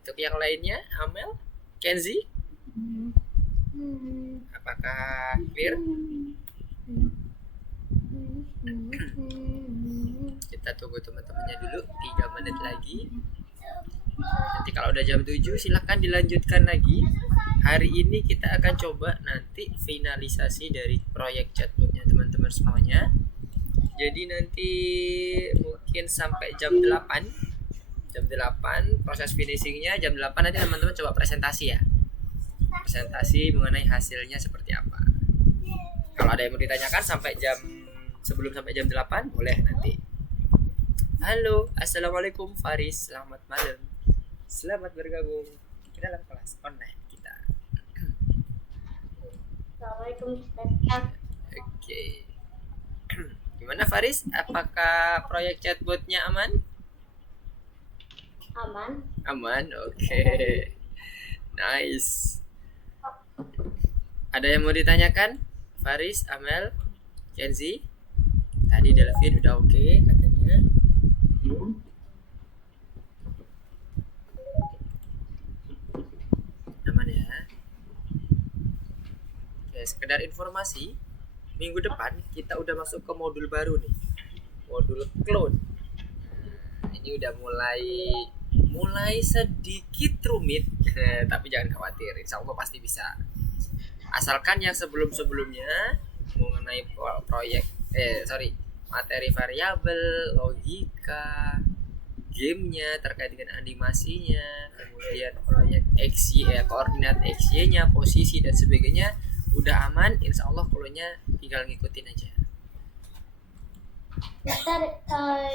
Untuk yang lainnya, Amel, Kenzi, apakah clear? Kita tunggu teman-temannya dulu 3 menit lagi. Nanti kalau udah jam 7 silahkan dilanjutkan lagi. Hari ini kita akan coba nanti finalisasi dari proyek chatbotnya teman-teman semuanya. Jadi nanti mungkin sampai jam 8. Jam 8 proses finishingnya, jam 8 nanti teman-teman coba presentasi ya. Presentasi mengenai hasilnya seperti apa. Kalau ada yang mau ditanyakan sebelum sampai jam 8 boleh nanti. Halo, assalamualaikum Faris, selamat malam. Selamat bergabung ke dalam kelas online kita. Assalamualaikum Ustaz. Oke. Gimana Faris? Apakah proyek chatbotnya aman? Aman. Aman, oke. Nice. Ada yang mau ditanyakan? Faris, Amel, Kenzi? Tadi Delvin udah oke katanya. Aman ya. Oke, sekedar informasi, minggu depan kita udah masuk ke modul baru nih. Modul clone. Nah, ini udah mulai sedikit rumit, tapi jangan khawatir, insya Allah pasti bisa. Asalkan yang sebelum-sebelumnya mengenai materi variabel, logika, gamenya terkait dengan animasinya, kemudian proyek XY, koordinat XY-nya, posisi dan sebagainya udah aman, insya Allah kalau-nya tinggal ngikutin aja. Mister,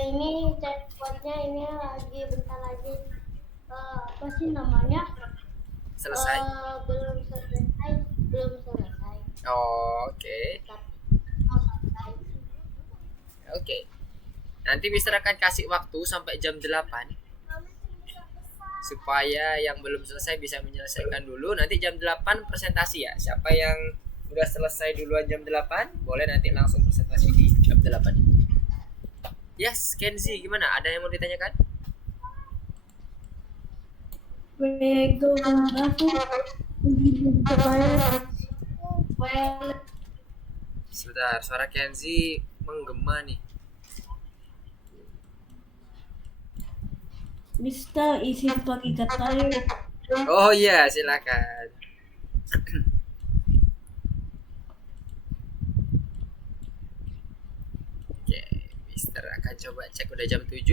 ini chatbotnya ini lagi bentar lagi apa sih namanya? Selesai? Belum selesai. Oh, oke. Oke. Nanti Mister akan kasih waktu sampai jam 8 supaya yang belum selesai bisa menyelesaikan dulu. Nanti jam 8 presentasi ya. Siapa yang udah selesai duluan jam 8 boleh nanti langsung presentasi di jam 8 itu. Yes, Kenzi, gimana? Ada yang mau ditanyakan? Sebentar, suara Kenzi menggema nih. Bisa isi pakai kata. Oh iya, silakan. Oke, Mister akan coba cek udah jam 7.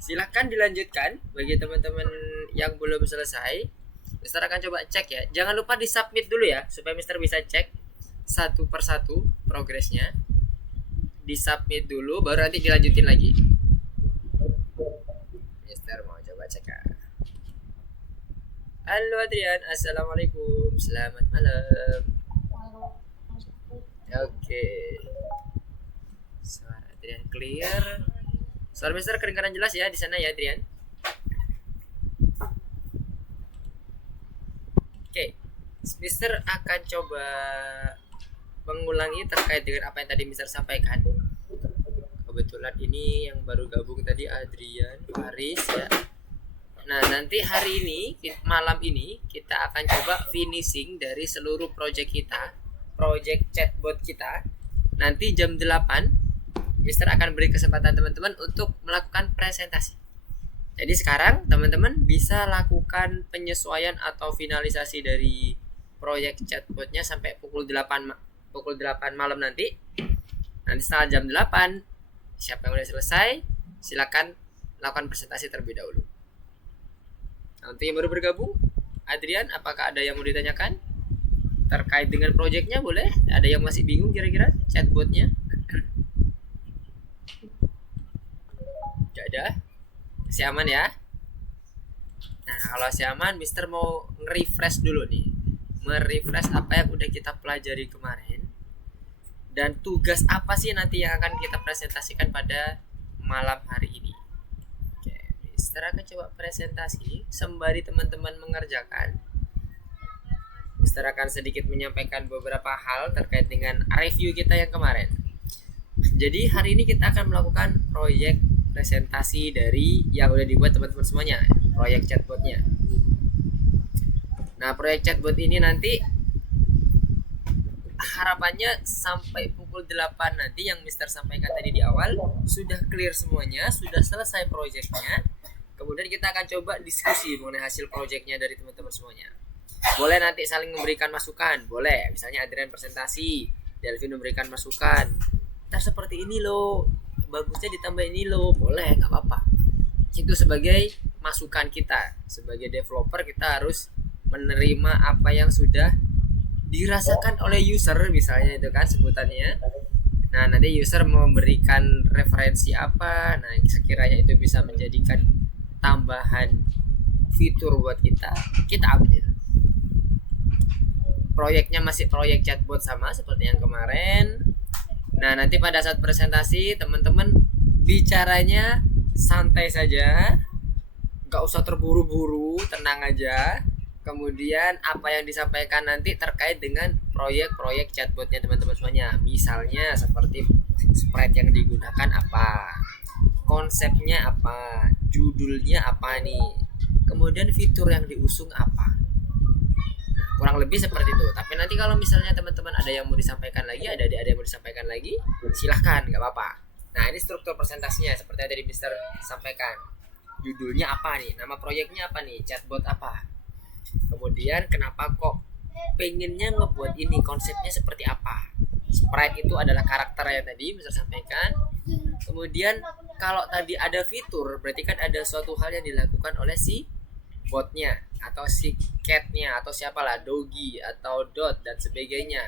Silahkan dilanjutkan bagi teman-teman yang belum selesai. Mister akan coba cek ya. Jangan lupa di submit dulu ya supaya Mister bisa cek satu persatu progresnya. Di submit dulu baru nanti dilanjutin lagi. Mister mau coba cek ya. Halo Adrian, assalamualaikum, selamat malam. Oke. Suara Adrian clear. Suara Mister kedengaran jelas ya di sana ya Adrian. Oke, Mister akan coba mengulangi terkait dengan apa yang tadi Mister sampaikan. Kebetulan ini yang baru gabung tadi Adrian, Faris ya. Nah nanti hari ini, malam ini kita akan coba finishing dari seluruh project kita, project chatbot kita. Nanti jam 8 Mister akan beri kesempatan teman-teman untuk melakukan presentasi. Jadi sekarang teman-teman bisa lakukan penyesuaian atau finalisasi dari proyek chatbotnya sampai pukul 8 malam nanti. Nanti setelah jam 8 siapa yang udah selesai silakan lakukan presentasi terlebih dahulu. Nanti yang baru bergabung, Adrian, apakah ada yang mau ditanyakan terkait dengan proyeknya? Boleh? Ada yang masih bingung kira-kira chatbotnya? Gak ada? Masih aman ya? Nah kalau masih aman, Mister mau nge-refresh dulu nih, merefresh apa yang udah kita pelajari kemarin dan tugas apa sih nanti yang akan kita presentasikan pada malam hari ini. Oke, Mister akan coba presentasi sembari teman-teman mengerjakan. Mister akan sedikit menyampaikan beberapa hal terkait dengan review kita yang kemarin. Jadi hari ini kita akan melakukan proyek presentasi dari yang udah dibuat teman-teman semuanya. proyek chatbotnya. Nah, proyek chatbot ini nanti harapannya sampai pukul 8 nanti yang Mister sampaikan tadi di awal sudah clear semuanya, sudah selesai proyeknya. Kemudian kita akan coba diskusi mengenai hasil proyeknya dari teman-teman semuanya. Boleh nanti saling memberikan masukan, boleh. Misalnya Adrian presentasi, Delvin memberikan masukan. Ntar seperti ini loh, bagusnya ditambah ini loh, boleh, nggak apa-apa. Itu sebagai masukan kita. Sebagai developer kita harus menerima apa yang sudah dirasakan oleh user, misalnya itu kan sebutannya. Nah, nanti user memberikan referensi apa, nah sekiranya itu bisa menjadikan tambahan fitur buat kita ambil. Proyeknya masih proyek chatbot sama seperti yang kemarin. Nah, nanti pada saat presentasi teman-teman bicaranya santai saja, gak usah terburu-buru, tenang aja. Kemudian apa yang disampaikan nanti terkait dengan proyek-proyek chatbotnya teman-teman semuanya. Misalnya seperti sprite yang digunakan apa, konsepnya apa, judulnya apa nih, kemudian fitur yang diusung apa. Kurang lebih seperti itu. Tapi nanti kalau misalnya teman-teman ada yang mau disampaikan lagi, ada yang mau disampaikan lagi, silahkan, nggak apa-apa. Nah, ini struktur presentasinya seperti yang tadi Mister sampaikan. Judulnya apa nih, nama proyeknya apa nih, chatbot apa. Kemudian kenapa kok pengennya ngebuat ini, konsepnya seperti apa. Sprite itu adalah karakter yang tadi Mister sampaikan. Kemudian kalau tadi ada fitur, berarti kan ada suatu hal yang dilakukan oleh si botnya atau si catnya atau siapalah, Dogi atau Dot dan sebagainya,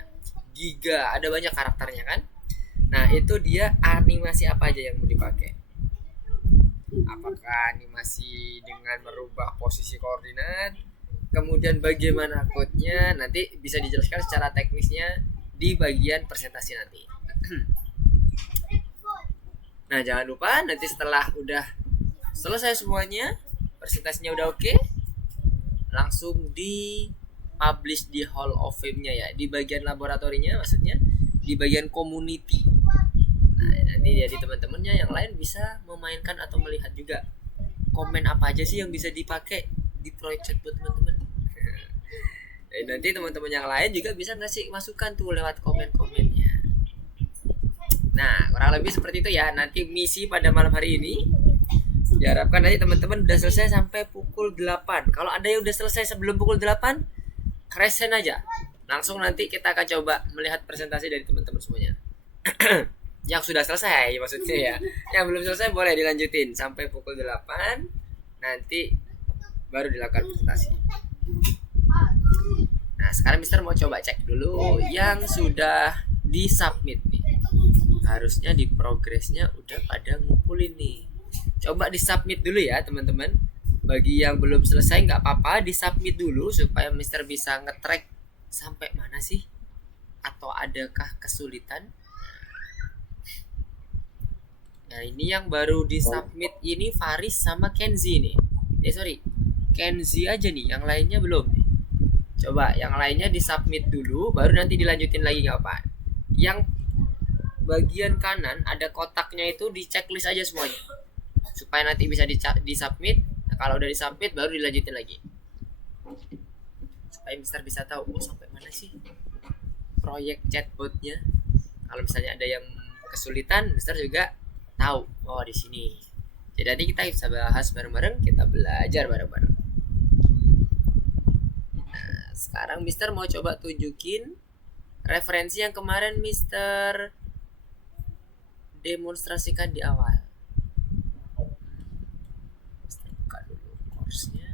Giga, ada banyak karakternya kan. Nah, itu dia animasi apa aja yang mau dipakai. Apakah animasi dengan merubah posisi koordinat, kemudian bagaimana code-nya, nanti bisa dijelaskan secara teknisnya di bagian presentasi nanti. Nah, jangan lupa nanti setelah udah selesai semuanya, presentasinya udah oke, langsung di publish di Hall of Fame-nya ya, di bagian laboratorinya, maksudnya di bagian community. Nah, nanti jadi teman-temannya yang lain bisa memainkan atau melihat juga komen apa aja sih yang bisa dipakai di proyek chatbot teman-teman. Dan nanti teman-teman yang lain juga bisa ngasih masukan tuh lewat komen-komennya. Nah, kurang lebih seperti itu ya. Nanti misi pada malam hari ini diharapkan nanti teman-teman udah selesai sampai pukul 8. Kalau ada yang udah selesai sebelum pukul 8, resen aja. Langsung nanti kita akan coba melihat presentasi dari teman-teman semuanya. Yang sudah selesai maksudnya ya. Yang belum selesai boleh dilanjutin sampai pukul 8. Nanti baru dilakukan presentasi. Nah, sekarang Mister mau coba cek dulu yang sudah di-submit nih. Harusnya di progresnya udah pada ngumpulin nih. Coba di-submit dulu ya teman-teman. Bagi yang belum selesai nggak apa-apa, di-submit dulu supaya Mister bisa nge-track sampai mana sih, atau adakah kesulitan. Nah, ini yang baru di-submit ini Faris sama Kenzi nih. Kenzi aja nih, yang lainnya belum nih. Coba yang lainnya di-submit dulu, baru nanti dilanjutin lagi nggak apa. Yang bagian kanan ada kotaknya itu di checklist aja semuanya, supaya nanti bisa di-submit. Nah, kalau udah di-submit baru dilanjutin lagi, supaya Mister bisa tahu sampai mana sih proyek chatbotnya. Kalau misalnya ada yang kesulitan, Mister juga tahu di sini. Jadi nanti kita bisa bahas bareng-bareng, kita belajar bareng-bareng. Nah, sekarang Mister mau coba tunjukin referensi yang kemarin Mister demonstrasikan di awal. Mister buka dulu course-nya.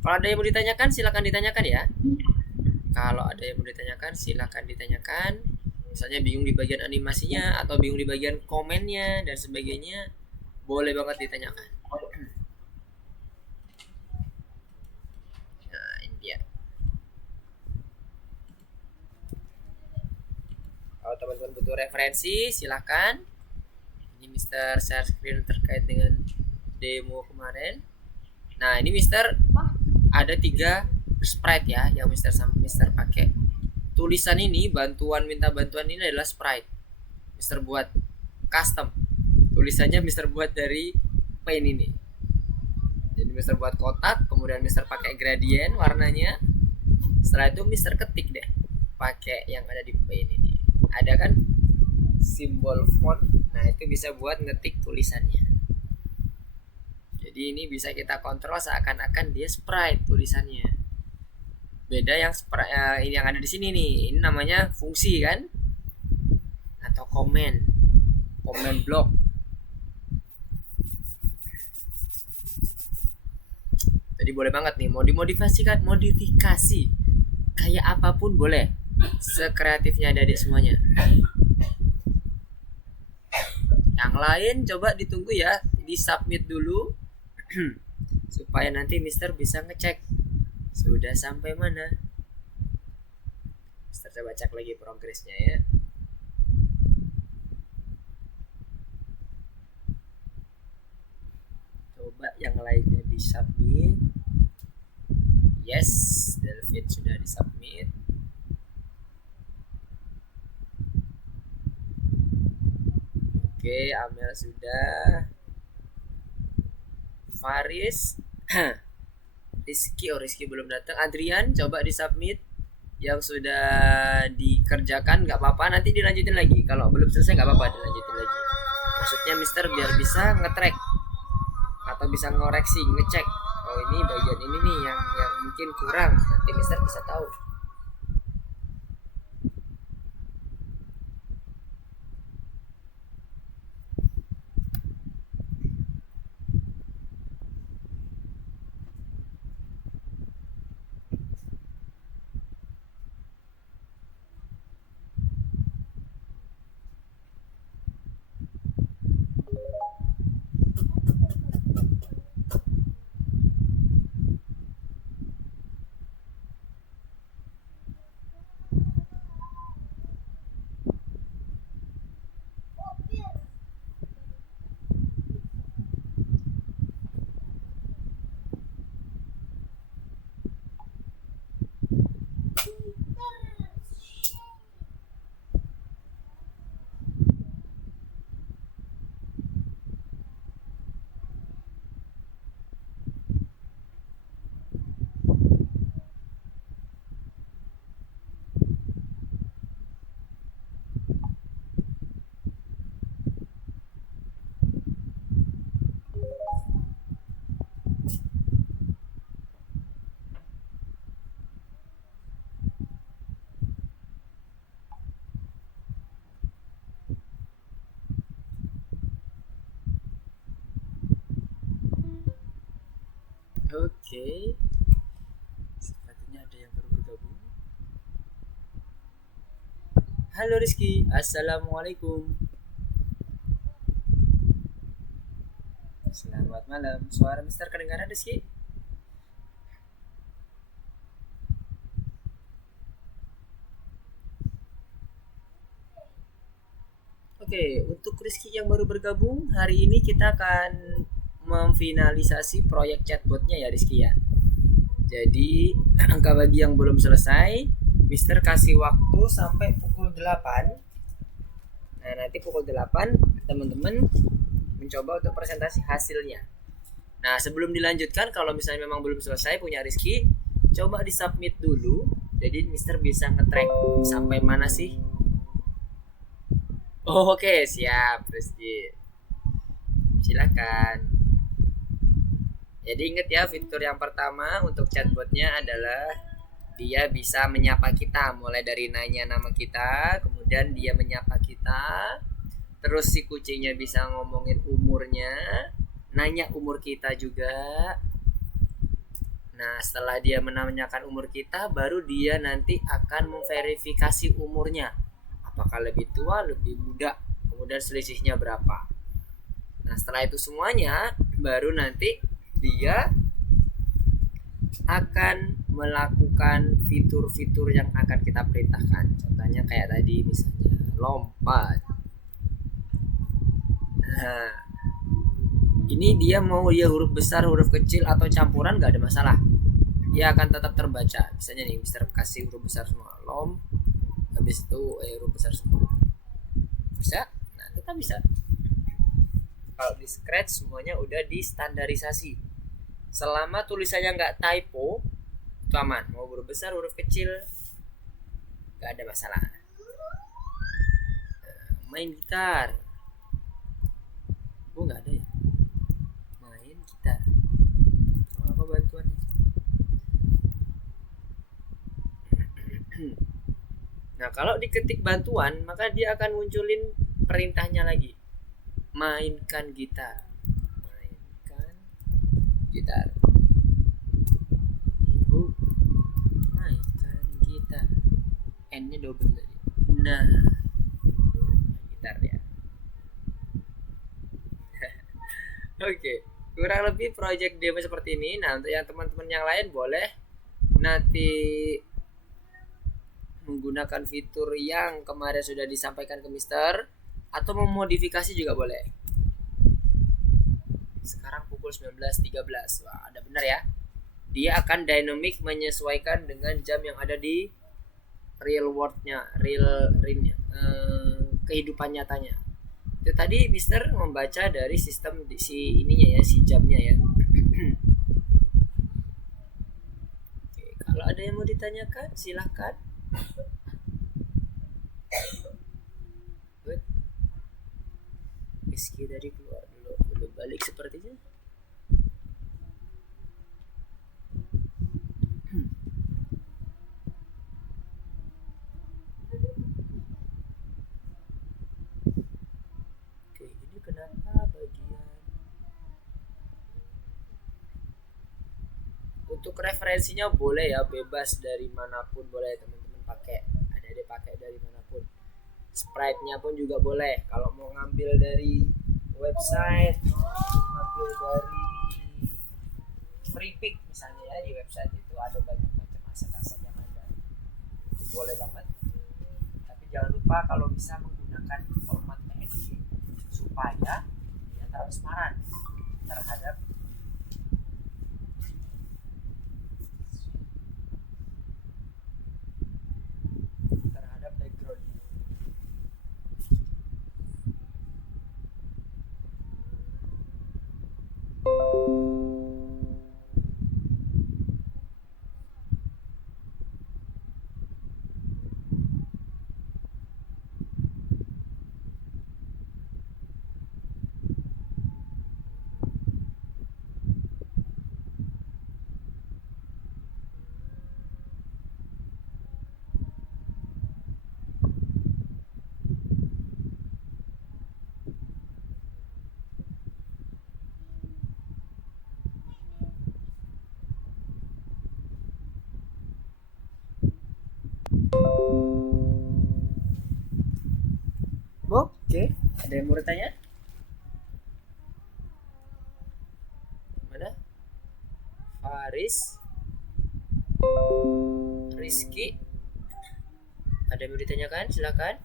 Kalau ada yang mau ditanyakan, silakan ditanyakan ya. Kalau ada yang mau ditanyakan, silakan ditanyakan. Misalnya bingung di bagian animasinya atau bingung di bagian komennya dan sebagainya, boleh banget ditanyakan. Nah, ini dia. Kalau teman-teman butuh referensi, silakan. Ini Mister share screen terkait dengan demo kemarin. Nah, ini Mister ada 3 sprite ya yang Mister pakai. Tulisan ini, minta bantuan ini adalah sprite. Mister buat custom. Tulisannya Mister buat dari paint ini. Jadi Mister buat kotak, kemudian Mister pakai gradient warnanya. Setelah itu Mister ketik deh pakai yang ada di paint ini. Ada kan simbol font. Nah, itu bisa buat ngetik tulisannya. Jadi ini bisa kita kontrol seakan-akan dia sprite tulisannya. Beda yang ini yang ada di sini nih. Ini namanya fungsi kan? Atau comment block. Jadi boleh banget nih mau modifikasi kayak apapun boleh. Sekreatifnya adik semuanya. Yang lain coba ditunggu ya, di submit dulu supaya nanti Mister bisa ngecek sudah sampai mana. Mister coba cek lagi progresnya ya. Coba yang lainnya di submit. Yes, Delvin sudah di submit. Oke, Amel sudah. Faris, Rizky belum datang. Adrian coba di submit. Yang sudah dikerjakan nggak apa-apa, nanti dilanjutin lagi. Kalau belum selesai nggak apa-apa, dilanjutin lagi. Maksudnya Mister biar bisa nge-track atau bisa ngoreksi, ngecek. Oh ini bagian ini nih yang mungkin kurang. Nanti Mister bisa tahu. Oke. Sepertinya ada yang baru bergabung. Halo Rizky, assalamualaikum. Selamat malam. Suara Mister kedengaran Rizky? Oke, untuk Rizky yang baru bergabung, hari ini kita akan memfinalisasi proyek chatbotnya ya Rizky ya. Jadi angka bagi yang belum selesai, Mister kasih waktu sampai pukul 8. Nah nanti pukul 8 teman-teman mencoba untuk presentasi hasilnya. Nah sebelum dilanjutkan, kalau misalnya memang belum selesai punya Rizky, coba di submit dulu. Jadi Mister bisa nge-track sampai mana sih. Oh, oke, siap Rizky. Silakan. Jadi ingat ya, fitur yang pertama untuk chatbotnya adalah dia bisa menyapa kita, mulai dari nanya nama kita, kemudian dia menyapa kita, terus si kucingnya bisa ngomongin umurnya, nanya umur kita juga. Nah setelah dia menanyakan umur kita, baru dia nanti akan memverifikasi umurnya, apakah lebih tua, lebih muda, kemudian selisihnya berapa. Nah setelah itu semuanya, baru nanti dia akan melakukan fitur-fitur yang akan kita perintahkan. Contohnya kayak tadi misalnya lompat. Nah, ini dia mau dia huruf besar, huruf kecil atau campuran gak ada masalah. Dia akan tetap terbaca. Misalnya nih Mister kasih huruf besar semua, habis itu huruf besar semua. bisa. Nah, tetap bisa. Kalau di Scratch semuanya udah distandarisasi. Selama tulisannya nggak typo, itu aman. Mau huruf besar, huruf kecil, nggak ada masalah. Main gitar. Oh, nggak ada ya? Main gitar. Apa bantuannya? Nah, kalau diketik bantuan, maka dia akan munculin perintahnya lagi. Mainkan gitar. Mainkan gitar. Mainkan gitar. N-nya double tadi. Nah, gitar ya. Oke, kurang lebih project demo seperti ini. Nah, untuk yang teman-teman yang lain boleh nanti menggunakan fitur yang kemarin sudah disampaikan ke Mister atau memodifikasi juga boleh. Sekarang pukul 19.13. Wah, ada benar ya. Dia akan dynamic menyesuaikan dengan jam yang ada di real world-nya, kehidupan nyatanya. Itu tadi Mister membaca dari sistem si ininya ya, si jamnya ya. Oke, kalau ada yang mau ditanyakan silahkan. Good. Rizky tadi keluar dulu, belum balik sepertinya. Oke, ini kenapa bagian untuk referensinya boleh ya, bebas dari manapun boleh teman-teman pakai. Ada dia pakai dari manapun. Sprite-nya pun juga boleh. Kalau mau ngambil dari website, ngambil dari FreePic misalnya ya, di website itu ada banyak macam aset-aset yang ada. Boleh banget. Tapi jangan lupa kalau bisa menggunakan format PNG supaya dia transparan terhadap background. Oke, ada yang mau bertanya? Mana? Faris, Rizky, ada yang mau ditanyakan? Silakan.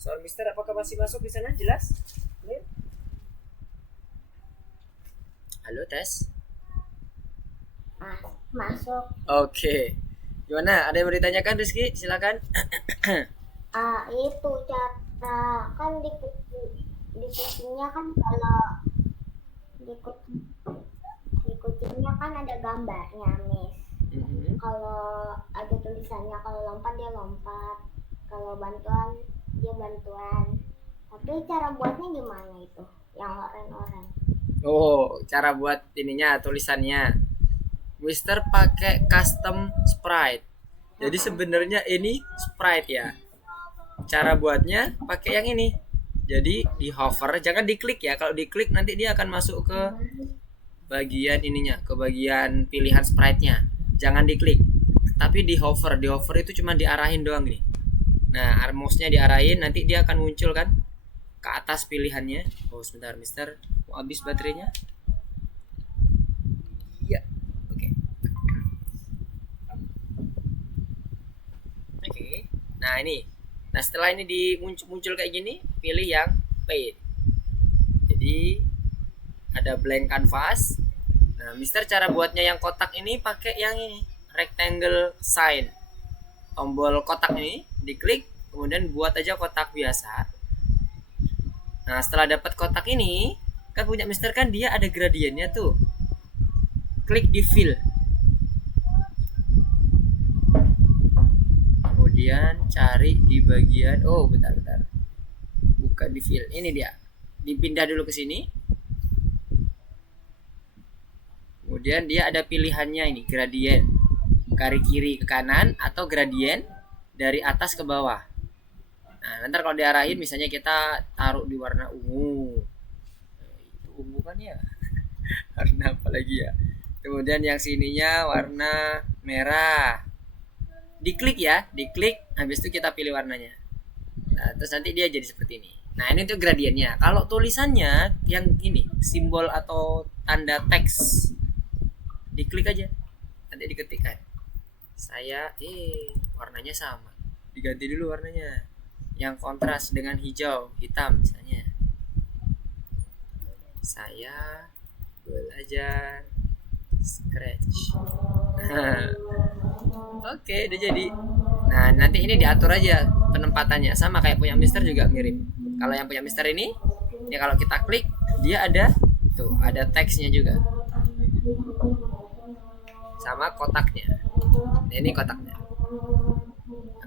Soal Mister, apakah masih masuk di sana? Jelas? Clear? Halo, tes. Masuk. Oke. Gimana? Ada yang mau ditanyakan, Rizky? Silakan. Itu cara kan di kucingnya kan kalau di kucingnya kan ada gambarnya, Miss. Kalau ada tulisannya, kalau lompat dia lompat, kalau bantuan dia bantuan. Tapi cara buatnya gimana itu? Yang oren-oren. Oh, cara buat ininya, tulisannya. Mister pakai custom sprite. Jadi sebenarnya ini sprite ya. Cara buatnya pakai yang ini. Jadi di hover, jangan diklik ya. Kalau diklik nanti dia akan masuk ke bagian ininya, ke bagian pilihan sprite-nya. Jangan diklik. Tapi di hover. Di hover itu cuma diarahin doang nih. Nah, mouse-nya diarahin, nanti dia akan muncul kan ke atas pilihannya. Oh, sebentar, Mister. Mau habis baterainya? Iya. Oke. Oke. Nah, ini. Nah, setelah ini muncul kayak gini, pilih yang paint. Jadi ada blank canvas. Nah, Mister cara buatnya yang kotak ini pakai yang ini, rectangle sign. Tombol kotak ini diklik, kemudian buat aja kotak biasa. Nah, setelah dapat kotak ini, kan punya Mister kan dia ada gradiennya tuh. Klik di fill. Kemudian cari di bagian bentar. Buka di fill. Ini dia. Dipindah dulu ke sini. Kemudian dia ada pilihannya ini, gradien. Dari kiri ke kanan atau gradien dari atas ke bawah. Nah, nanti kalau diarahin misalnya kita taruh di warna ungu. Itu ungu kan ya? Warna apa lagi ya? Kemudian yang sininya warna merah. Diklik ya, diklik. Habis itu kita pilih warnanya. Nah, terus nanti dia jadi seperti ini. Nah, ini tuh gradiennya. Kalau tulisannya yang ini, simbol atau tanda teks. Diklik aja. Nanti diketikkan. Saya warnanya sama. Diganti dulu warnanya. Yang kontras dengan hijau, hitam misalnya. Saya belajar Scratch. Oke, udah jadi. Nah, nanti ini diatur aja penempatannya. Sama kayak punya Mister juga mirip. Kalau yang punya Mister ini, ya kalau kita klik, dia ada ada teksnya juga. Sama kotaknya. Nah, ini kotaknya.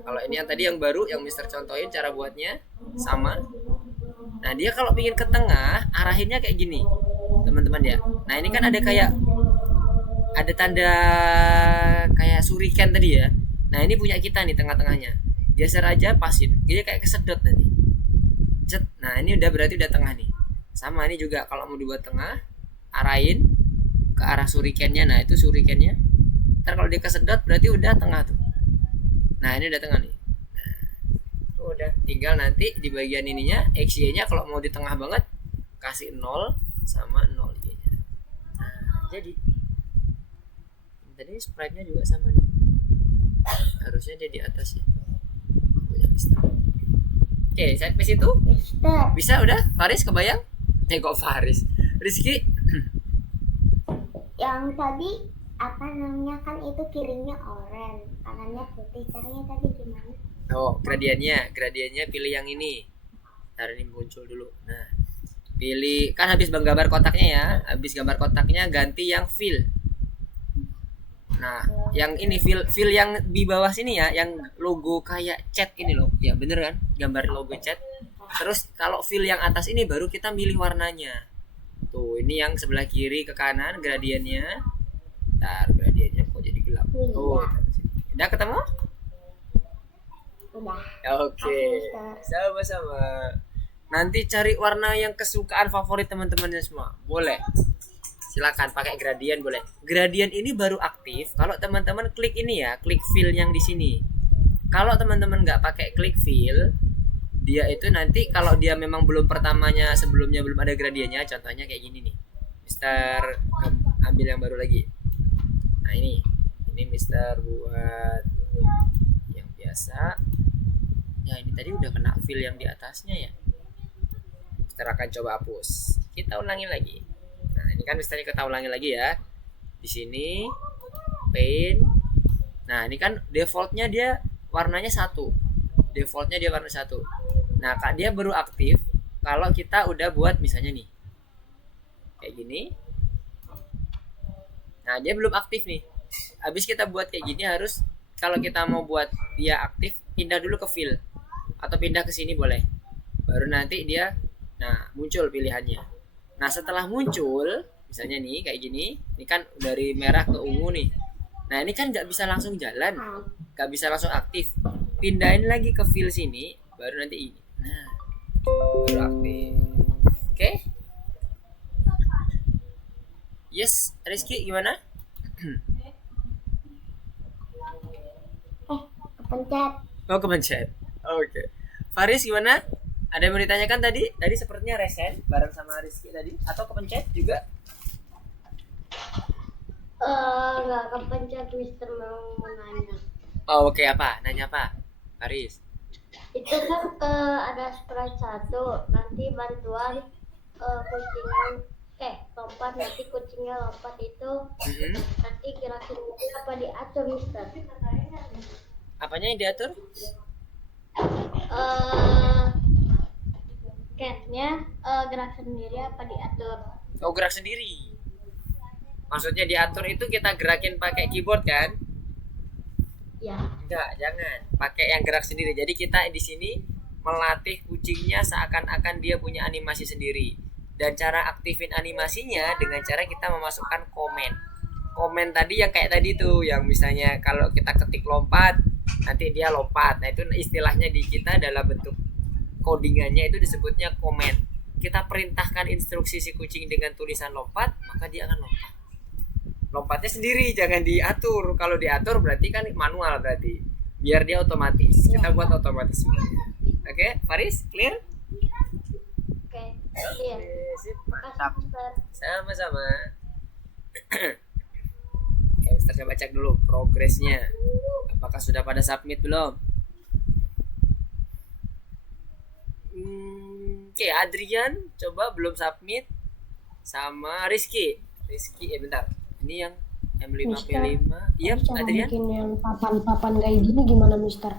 Kalau ini yang tadi yang baru yang Mister contohin cara buatnya sama. Nah, dia kalau pingin ke tengah arahinnya kayak gini teman-teman ya. Nah, ini kan ada tanda kayak suriken tadi ya. Nah, ini punya kita nih tengah-tengahnya. Geser aja pasin. Dia kayak kesedot nanti. Cet. Nah, ini udah berarti udah tengah nih. Sama ini juga kalau mau dibuat tengah arahin ke arah surikennya. Nah, itu surikennya. Ntar kalau dia kesedot berarti udah tengah tuh. Nah, ini udah tengah nih. Nah, udah tinggal nanti di bagian ininya XY-nya kalau mau di tengah banget kasih 0 sama 0 Y-nya. Nah, jadi tadi sprite-nya juga sama nih. Harusnya dia di atas ya. Punya Mister. Oke, saya ke situ. Bisa udah? Faris kebayang? Kok Faris? Rizky? Yang tadi apa namanya kan itu kirinya oranye, kanannya putih. Caranya tadi gimana? Gradiennya pilih yang ini. Ntar ini muncul dulu. Nah, pilih kan habis gambar kotaknya ya. Habis gambar kotaknya ganti yang fill. Nah, yang ini fill yang di bawah sini ya, yang logo kayak chat ini loh. Ya, bener kan? Gambar logo chat. Terus kalau fill yang atas ini baru kita milih warnanya. Tuh, ini yang sebelah kiri ke kanan gradiennya. Ntar gradiennya kok jadi gelap. Tuh. Udah ketemu? Udah. Oke. Sama-sama. Nanti cari warna yang kesukaan favorit teman-temannya semua. Boleh. Silakan pakai gradien boleh. Gradien ini baru aktif kalau teman-teman klik ini ya, klik fill yang di sini. Kalau teman-teman nggak pakai klik fill, dia itu nanti kalau dia memang belum pertamanya sebelumnya belum ada gradiennya, contohnya kayak gini nih. Mister ambil yang baru lagi. Nah, ini Mister buat yang biasa. Ya, ini tadi udah kena fill yang di atasnya ya. Mister akan coba hapus. Kita ulangi lagi. Nah, ini kan Misternya kita ulangi lagi ya. Di sini paint. Nah, ini kan defaultnya dia warnanya 1. Defaultnya dia warna 1. Nah, Kak dia baru aktif kalau kita udah buat misalnya nih. Kayak gini. Nah, dia belum aktif nih. Habis kita buat kayak gini harus kalau kita mau buat dia aktif, pindah dulu ke fill atau pindah ke sini boleh. Baru nanti dia muncul pilihannya. Nah, setelah muncul, misalnya nih kayak gini, ini kan dari merah ke ungu nih. Nah, ini kan nggak bisa langsung jalan, nggak bisa langsung aktif. Pindahin lagi ke fill sini, baru nanti ini. Nah, baru aktif. Oke? Yes, Rizky gimana? Kepencet. Kepencet. Oke. Faris gimana? Ada yang mau ditanyakan tadi? Tadi sepertinya resen bareng sama Rizky tadi atau kepencet juga? Nggak kepencet, Mister mau menanya. Oke, apa? Nanya apa? Faris. Itu kan ada sprite 1, nanti bantuan kucingnya lompat, nanti kucingnya lompat itu nanti kira-kira apa diatur, Mister? Apanya yang diatur? Maksudnya gerak sendiri apa diatur? Oh, gerak sendiri. Maksudnya diatur itu kita gerakin pakai keyboard kan? Ya. Enggak, jangan. Pakai yang gerak sendiri. Jadi kita di sini melatih kucingnya seakan-akan dia punya animasi sendiri. Dan cara aktifin animasinya dengan cara kita memasukkan komen. Komen tadi yang kayak tadi tuh, yang misalnya kalau kita ketik lompat, nanti dia lompat. Nah, itu istilahnya di kita dalam bentuk codingannya itu disebutnya komen. Kita perintahkan instruksi si kucing dengan tulisan lompat, maka dia akan lompat. Lompatnya sendiri, jangan diatur. Kalau diatur berarti kan manual berarti. Biar dia otomatis. Kita buat otomatis semuanya. Oke, Faris, clear? Oke. Iya. Sip, Mantap. mantap. Sama-sama. Oke, Mister coba cek dulu progresnya. Apakah sudah pada submit belum? Oke, Adrian coba belum submit. Sama Rizky. Bentar. Ini yang M5P5. Iya, Cara Adrian. bikin yang papan-papan kayak gini gimana, Mister?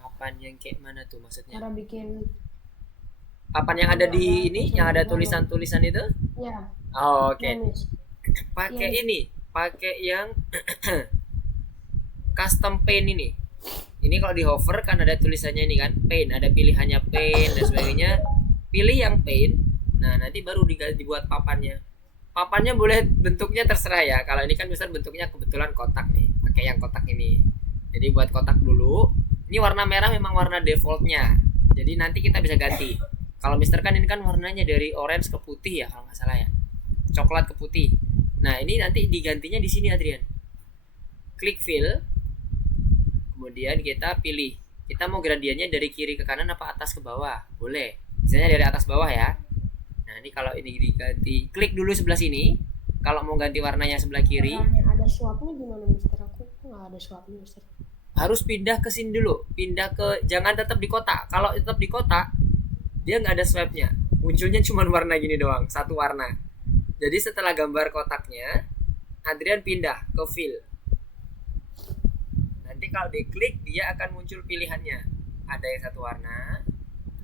Papan yang kayak mana tuh maksudnya? Cara bikin Papan yang ada di ini, yang ada tulisan-tulisan itu? ya. Oh, oke. Ya, Miss. Pakai Iya. ini, pakai yang custom paint ini. Ini kalau di hover kan ada tulisannya ini kan, paint, ada pilihannya paint dan sebagainya. Pilih yang paint. Nah, nanti baru dibuat papannya. Papannya boleh bentuknya terserah ya. Kalau ini kan misal bentuknya kebetulan kotak nih, pakai yang kotak ini. Jadi buat kotak dulu. Ini warna merah memang warna defaultnya. Jadi nanti kita bisa ganti. Kalau Mister kan ini kan warnanya dari orange ke putih ya kalau nggak salah ya. Coklat ke putih. Nah, ini nanti digantinya di sini Adrian. Klik fill. Kemudian kita pilih. Kita mau gradiennya dari kiri ke kanan apa atas ke bawah? Boleh. Misalnya dari atas bawah ya. Nah, ini kalau ini diganti, klik dulu sebelah sini. Kalau mau ganti warnanya sebelah kiri, Yang ada swapnya gimana, Mister? Aku nggak ada swapnya, Mister. harus pindah ke sini dulu. Pindah ke, jangan tetap di kotak. Kalau tetap di kotak, dia nggak ada swipe-nya. Munculnya cuma warna gini doang, satu warna. Jadi setelah gambar kotaknya, Adrian pindah ke fill. Nanti kalau diklik, dia akan muncul pilihannya. Ada yang satu warna,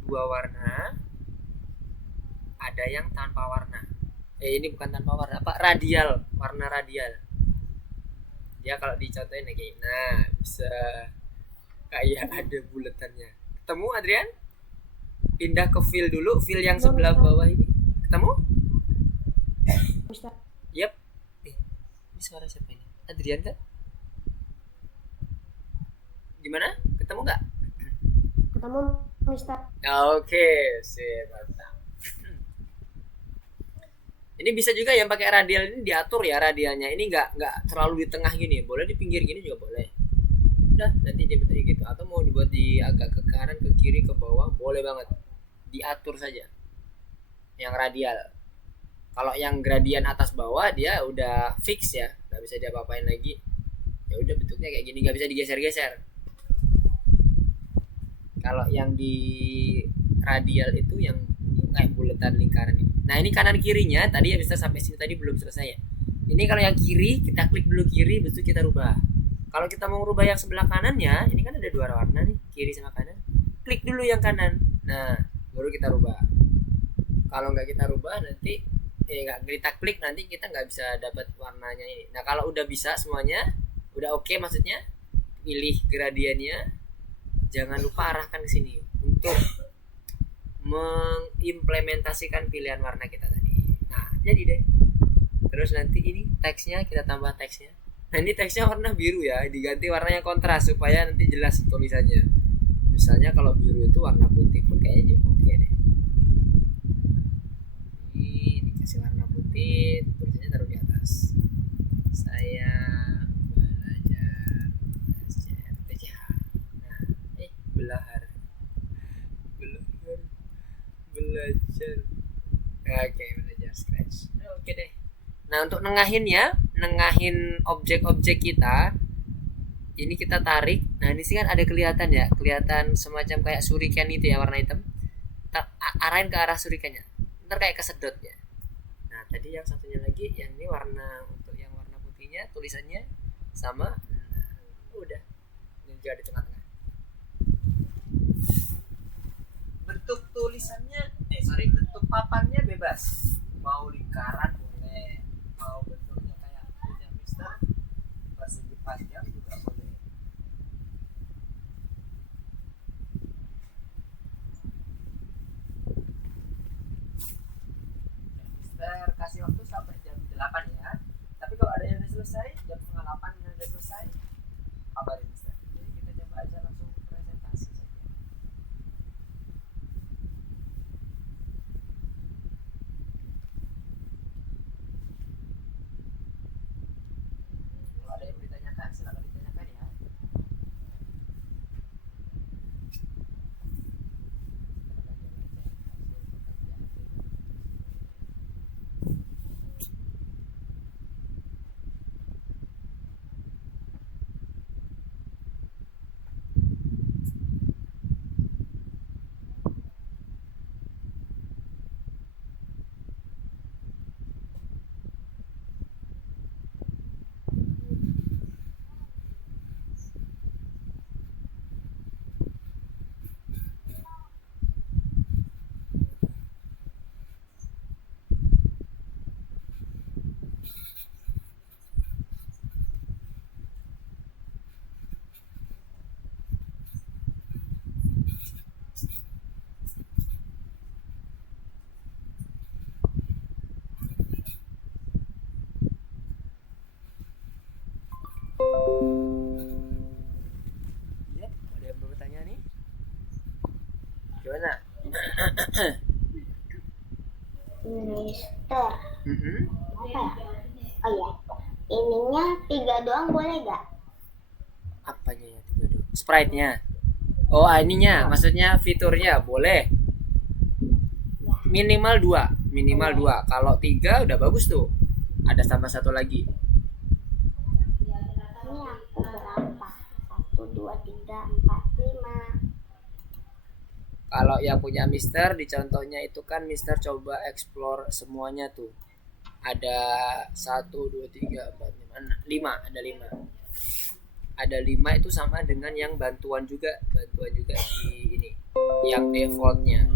dua warna, ada yang tanpa warna. Ini bukan tanpa warna, apa? Radial, warna radial. Dia kalau dicontohin kayak, nah bisa kayak ada buletannya. Ketemu Adrian? Pindah ke fill dulu, fill yang sebelah bawah ini. Ketemu? Mister. Yep. Ini suara siapa ini? Adrian kan? Gimana? Ketemu nggak? Ketemu, Mister. Oke, sip, mantap. Ini bisa juga yang pakai radial ini diatur ya radialnya. Ini nggak terlalu di tengah gini. Boleh di pinggir gini juga boleh. Udah, nanti dia bentuknya gitu. Atau mau dibuat di agak ke kanan, ke kiri, ke bawah, boleh banget. Diatur saja. Yang radial. Kalau yang gradien atas bawah dia udah fix ya, nggak bisa diapa-apain lagi. Ya udah bentuknya kayak gini, nggak bisa digeser-geser. Kalau yang di radial itu yang kayak buletan lingkaran ini. Nah, ini kanan kirinya tadi ya bisa sampai sini tadi belum selesai ya. Ini kalau yang kiri kita klik dulu kiri, betul kita rubah. Kalau kita mau rubah yang sebelah kanannya, ini kan ada dua warna nih, kiri sama kanan. Klik dulu yang kanan. Nah, baru kita rubah. Kalau nggak kita rubah nanti nggak kita klik nanti kita nggak bisa dapat warnanya ini. Nah, kalau udah bisa semuanya, udah oke maksudnya, pilih gradiennya. Jangan lupa arahkan ke sini untuk mengimplementasikan pilihan warna kita tadi. Nah, jadi deh. Terus nanti ini teksnya kita tambah teksnya. Nah, ini teksnya warna biru ya, diganti warnanya kontras supaya nanti jelas tulisannya. Misalnya kalau biru itu warna putih pun kayaknya oke deh. Ini dikasih warna putih, tulisannya taruh di atas. Saya belajar SCRTJ. Nah, belajar. Oke, belajar Scratch. Oke deh. Nah, untuk nengahin objek-objek kita, ini kita tarik. Nah, ini sih kan ada kelihatan ya, kelihatan semacam kayak shuriken itu ya warna hitam. Arahin ke arah shurikennya. Ntar kayak kesedot ya. Nah, tadi yang satunya lagi, yang ini warna untuk yang warna putihnya, tulisannya sama. Nah, udah. Ini juga di tengah-tengah. Bentuk tulisannya, bentuk papannya bebas, mau lingkaran boleh, mau bentuknya kayak punya Mister persegi panjang juga boleh. Mister kasih waktu sampai jam 8 ya. Tapi kalau ada yang udah selesai, jam setengah 8 yang udah selesai, kabarin Mister. Jadi kita coba aja langsung presentasi saja. Kalau ada yang mau ditanyakan, silakan ditanyakan ya. Ya, ada yang mau bertanya nih? Gimana? Mister, Mm-hmm. apa ya? Oh iya, ininya 3 doang boleh gak? Apanya ya 3 dulu? Sprite-nya. Oh, ininya, maksudnya fiturnya boleh. Minimal 2, minimal 2. Kalau 3 udah bagus tuh. Ada tambah satu lagi. Ini aku berapa? 1, 2, 3, 4, 5. Kalau yang punya Mister di contohnya itu kan Mister coba explore semuanya tuh. Ada 1, 2, 3, 4, 5, ada 5. Ada 5 itu sama dengan yang bantuan juga di ini. Yang defaultnya.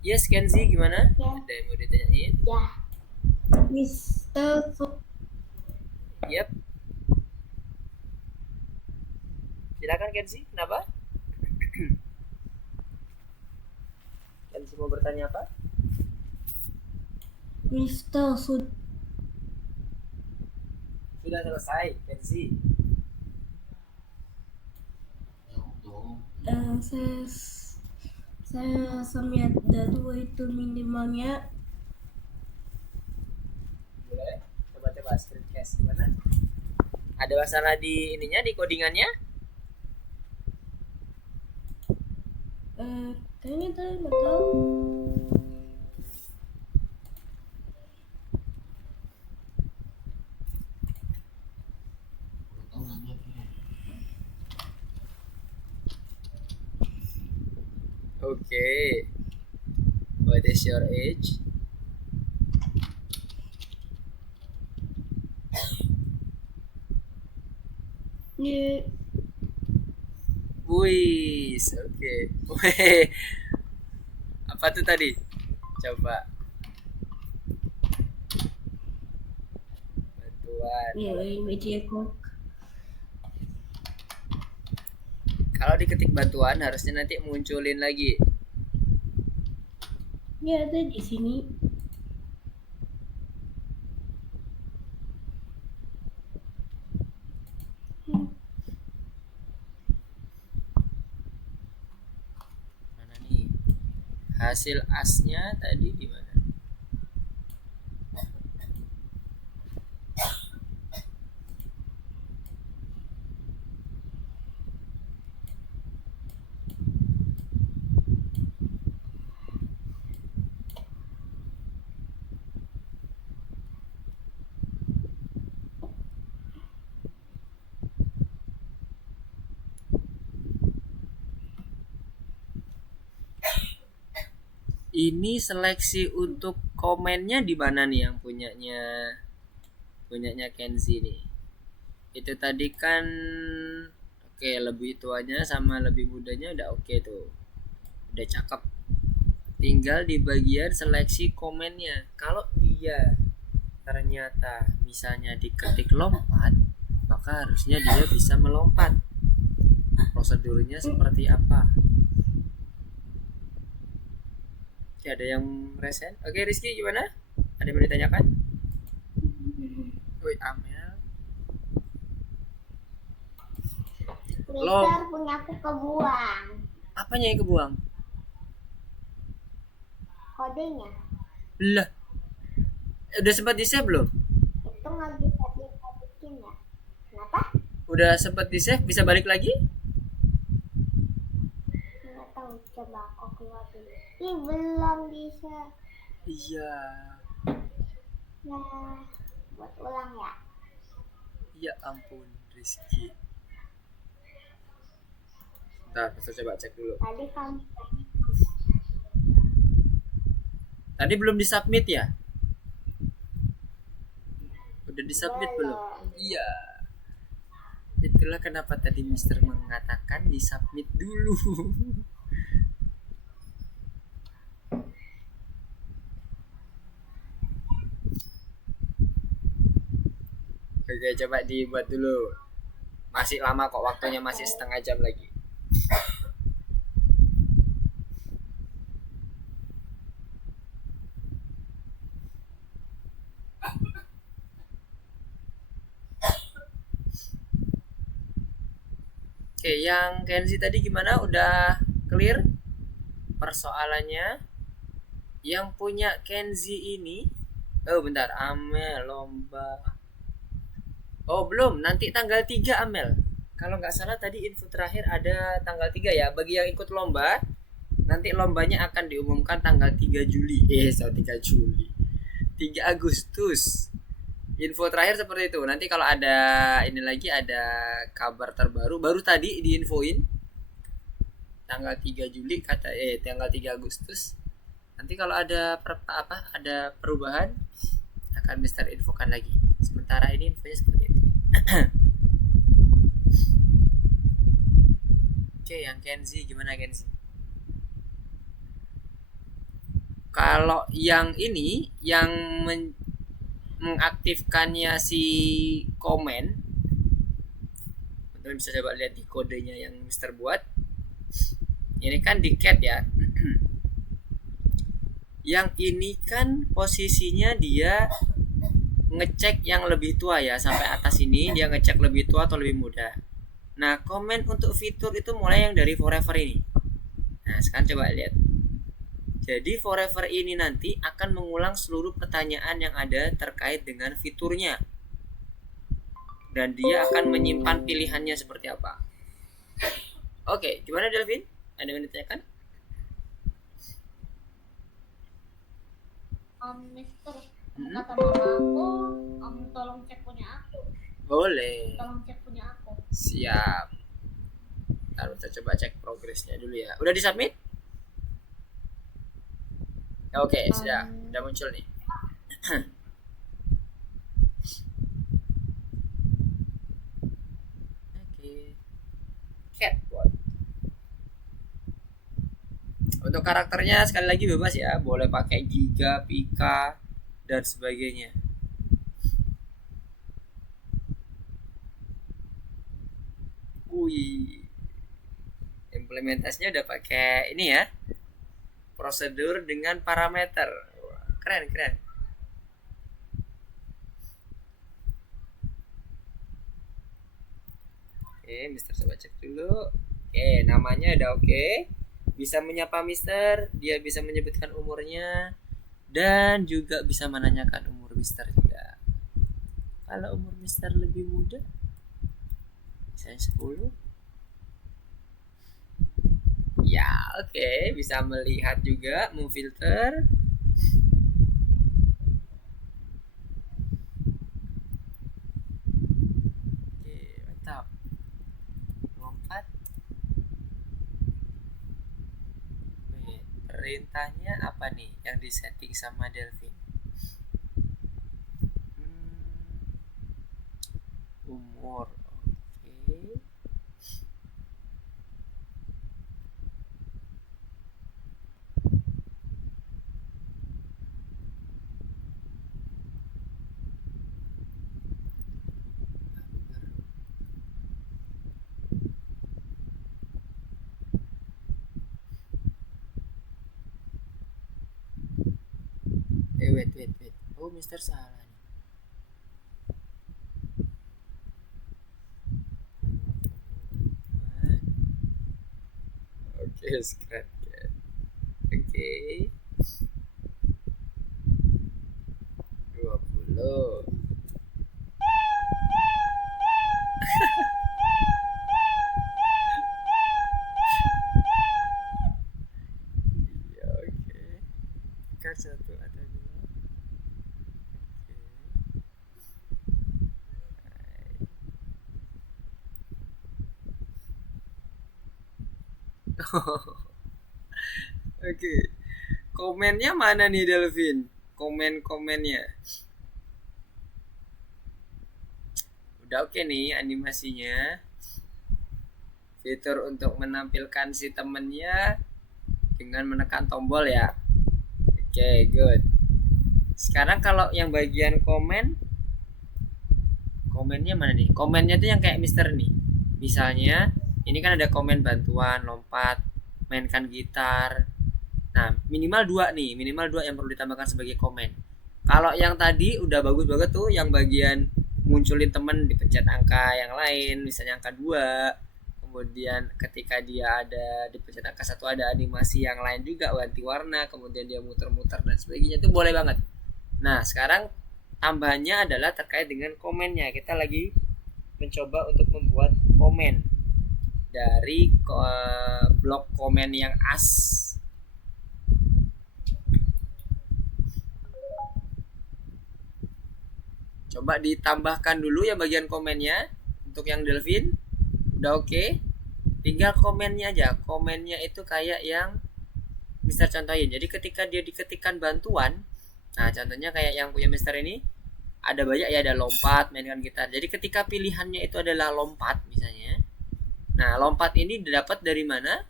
Yes, Kenzi gimana? Ya. Ada yang mau ditanyain? Ya, Mister Yep. Silakan Kenzi, kenapa? Kenzi mau bertanya apa? Mister Sudah selesai, Kenzi. saya sama ada 2 itu minimalnya. Boleh? Coba screencast gimana? Ada masalah di ininya, di codingannya? Kayaknya tadi nggak tahu. Okay. What is your age? Ini Wis, oke. Okay. Apa tuh tadi? Coba. Bantuan. media code. Kalau diketik bantuan harusnya nanti munculin lagi. Ya ada di sini. Mana nih? Hasil asnya tadi di mana? Ini seleksi untuk komennya di mana nih yang punyanya Kenzi nih. Itu tadi kan oke, lebih tuanya sama lebih mudanya udah oke tuh. Udah cakep. tinggal di bagian seleksi komennya. Kalau dia ternyata misalnya diketik lompat, maka harusnya dia bisa melompat. Prosedurnya seperti apa? Oke, ada yang resen? Oke, Rizky gimana? Ada yang mau ditanyakan? Woi, Amel. Mister punya aku kebuang. Apanya yang kebuang? Kodenya. Lah, udah sempat di-save belum? Itu nggak bisa bikin ya. Kenapa? Udah sempat di-save, bisa balik lagi? Nggak tahu. Coba aku keluar dulu. Ih, belum bisa. Iya. Nah, buat ulang ya. Ya ampun, Rizky. Bentar, saya coba cek dulu. Tadi kamu Tadi belum disubmit ya? Udah disubmit belum? Iya. Itulah kenapa tadi Mister mengatakan disubmit dulu. Oke, coba dibuat dulu. Masih lama kok, waktunya masih setengah jam lagi. Oke, yang Kenzi tadi gimana? Udah clear persoalannya? Yang punya Kenzi ini, oh bentar, Amel lomba. Oh belum, nanti tanggal 3 Amel. Kalau nggak salah tadi info terakhir ada tanggal 3 ya. Bagi yang ikut lomba, nanti lombanya akan diumumkan tanggal 3 Juli. 3 Juli. 3 Agustus. Info terakhir seperti itu. Nanti kalau ada ini lagi, ada kabar terbaru, baru tadi diinfoin tanggal 3 Juli tanggal 3 Agustus. Nanti kalau ada ada perubahan akan Mister infokan lagi. Sementara ini infonya seperti itu. Oke, yang Kenzi gimana Kenzi? Kalau yang ini yang mengaktifkannya si komen, teman-teman bisa coba lihat di kodenya yang Mister buat. Ini kan di cat ya. Yang ini kan posisinya dia ngecek yang lebih tua ya, sampai atas ini dia ngecek lebih tua atau lebih muda. Nah, komen untuk fitur itu mulai yang dari forever ini. Nah, sekarang coba lihat. Jadi forever ini nanti akan mengulang seluruh pertanyaan yang ada terkait dengan fiturnya. Dan dia akan menyimpan pilihannya seperti apa. Oke, gimana Delvin? Ada yang ditanyakan? Mister, kata mama aku, tolong cek punya aku. Boleh. Tolong cek punya aku. Siap. Ntar kita coba cek progresnya dulu ya. Udah disubmit? Oke, sudah muncul nih. Oke. Catbot. Untuk karakternya sekali lagi bebas ya, boleh pakai Giga, Pika, dan sebagainya. Wih, implementasinya udah pakai ini ya, prosedur dengan parameter. Wah, keren. Oke, Mister coba cek dulu. Oke, namanya udah oke. Bisa menyapa Mister, dia bisa menyebutkan umurnya, dan juga bisa menanyakan umur Mister juga. Kalau umur Mister lebih muda, misalnya 10. Ya, oke, bisa melihat juga, memfilter. Oke, mantap. Lompat. Perintahnya apa nih yang disetting sama Delvin? Umur. Oke. Wait. Oh, Mister salah nih. Oke, scrap cat. Oke. 20. Iya, oke. Kan satu ada dua. Oke. Oke. Komennya mana nih Delvin? Komen-komennya. Udah oke nih animasinya. Fitur untuk menampilkan si temennya dengan menekan tombol ya. Oke, good. Sekarang kalau yang bagian komennya mana nih? Komennya tuh yang kayak Mister nih. Misalnya, ini kan ada komen bantuan, lompat, mainkan gitar. Nah, minimal 2 nih, minimal 2 yang perlu ditambahkan sebagai komen. Kalau yang tadi udah bagus banget tuh, yang bagian munculin temen dipencet angka yang lain, misalnya angka 2. Kemudian ketika dia ada dipencet angka 1 ada animasi yang lain juga, ganti warna, kemudian dia muter-muter dan sebagainya, itu boleh banget. Nah, sekarang tambahannya adalah terkait dengan komennya. Kita lagi mencoba untuk membuat komen dari blok komen yang as. Coba ditambahkan dulu ya bagian komennya. Untuk yang Delvin udah oke. Tinggal komennya aja. Komennya itu kayak yang Mister contohin. Jadi ketika dia diketikkan bantuan, nah contohnya kayak yang punya Mister ini, ada banyak ya, ada lompat, mainkan gitar. Jadi ketika pilihannya itu adalah lompat misalnya. Nah, lompat ini didapat dari mana?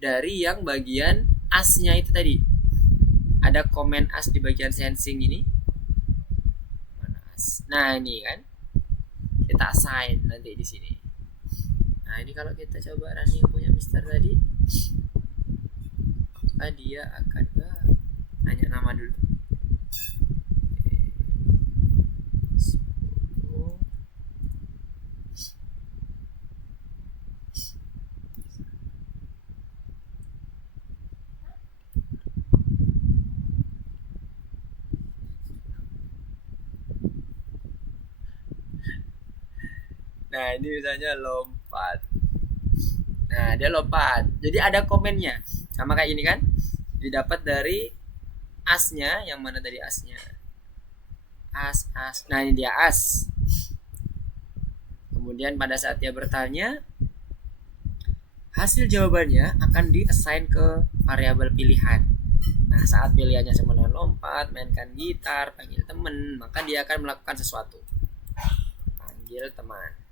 Dari yang bagian asnya itu tadi. Ada komen as di bagian sensing ini. Mana as? Nah, ini kan. Kita assign nanti di sini. Nah, ini kalau kita coba running yang punya Mister tadi, maka dia akan nanya nama dulu. Nah, ini misalnya lompat. Nah, dia lompat. Jadi ada komennya. Sama kayak ini kan. Didapat dari asnya. Yang mana tadi asnya? As. Nah, ini dia as. Kemudian pada saat dia bertanya, hasil jawabannya akan di-assign ke variabel pilihan. Nah, saat pilihannya sama dengan lompat, mainkan gitar, panggil teman, maka dia akan melakukan sesuatu. Panggil teman.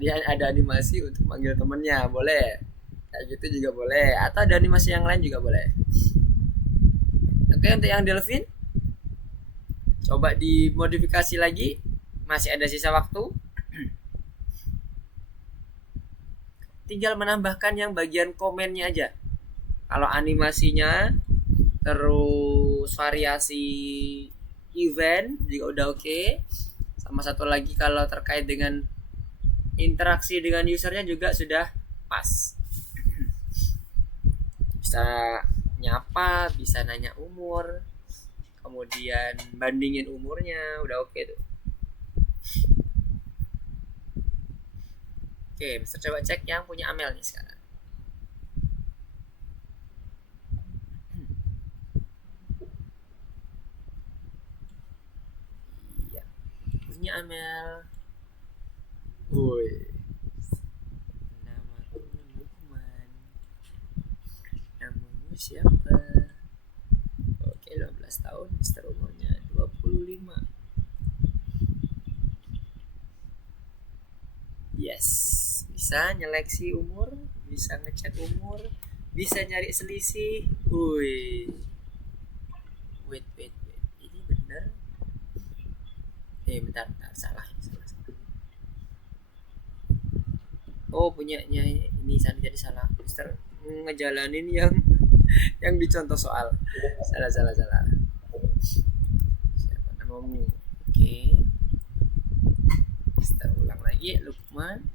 Dia ada animasi untuk manggil temennya, boleh kayak gitu juga boleh, atau ada animasi yang lain juga boleh. Oke, untuk yang Delvin coba dimodifikasi lagi, masih ada sisa waktu. Tinggal menambahkan yang bagian komennya aja. Kalau animasinya terus variasi event juga udah oke. Sama satu lagi kalau terkait dengan interaksi dengan usernya juga sudah pas. Bisa nyapa, bisa nanya umur, kemudian bandingin umurnya, udah oke tuh. Oke, Mister coba cek yang punya Amel nih sekarang. Iya, punya Amel. Woi, namaku Lukman. Namamu siapa? Oke, 15 tahun, Mister umurnya 25. Yes, bisa nyeleksi umur, bisa ngecek umur, bisa nyari selisih. Wih, wait, ini bener? Bentar, salah. Oh, punyanya ini jadi salah. Mister ngejalanin yang dicontoh soal. Salah salah salah. Siapa namamu? Oke. Kita ulang lagi, Lukman.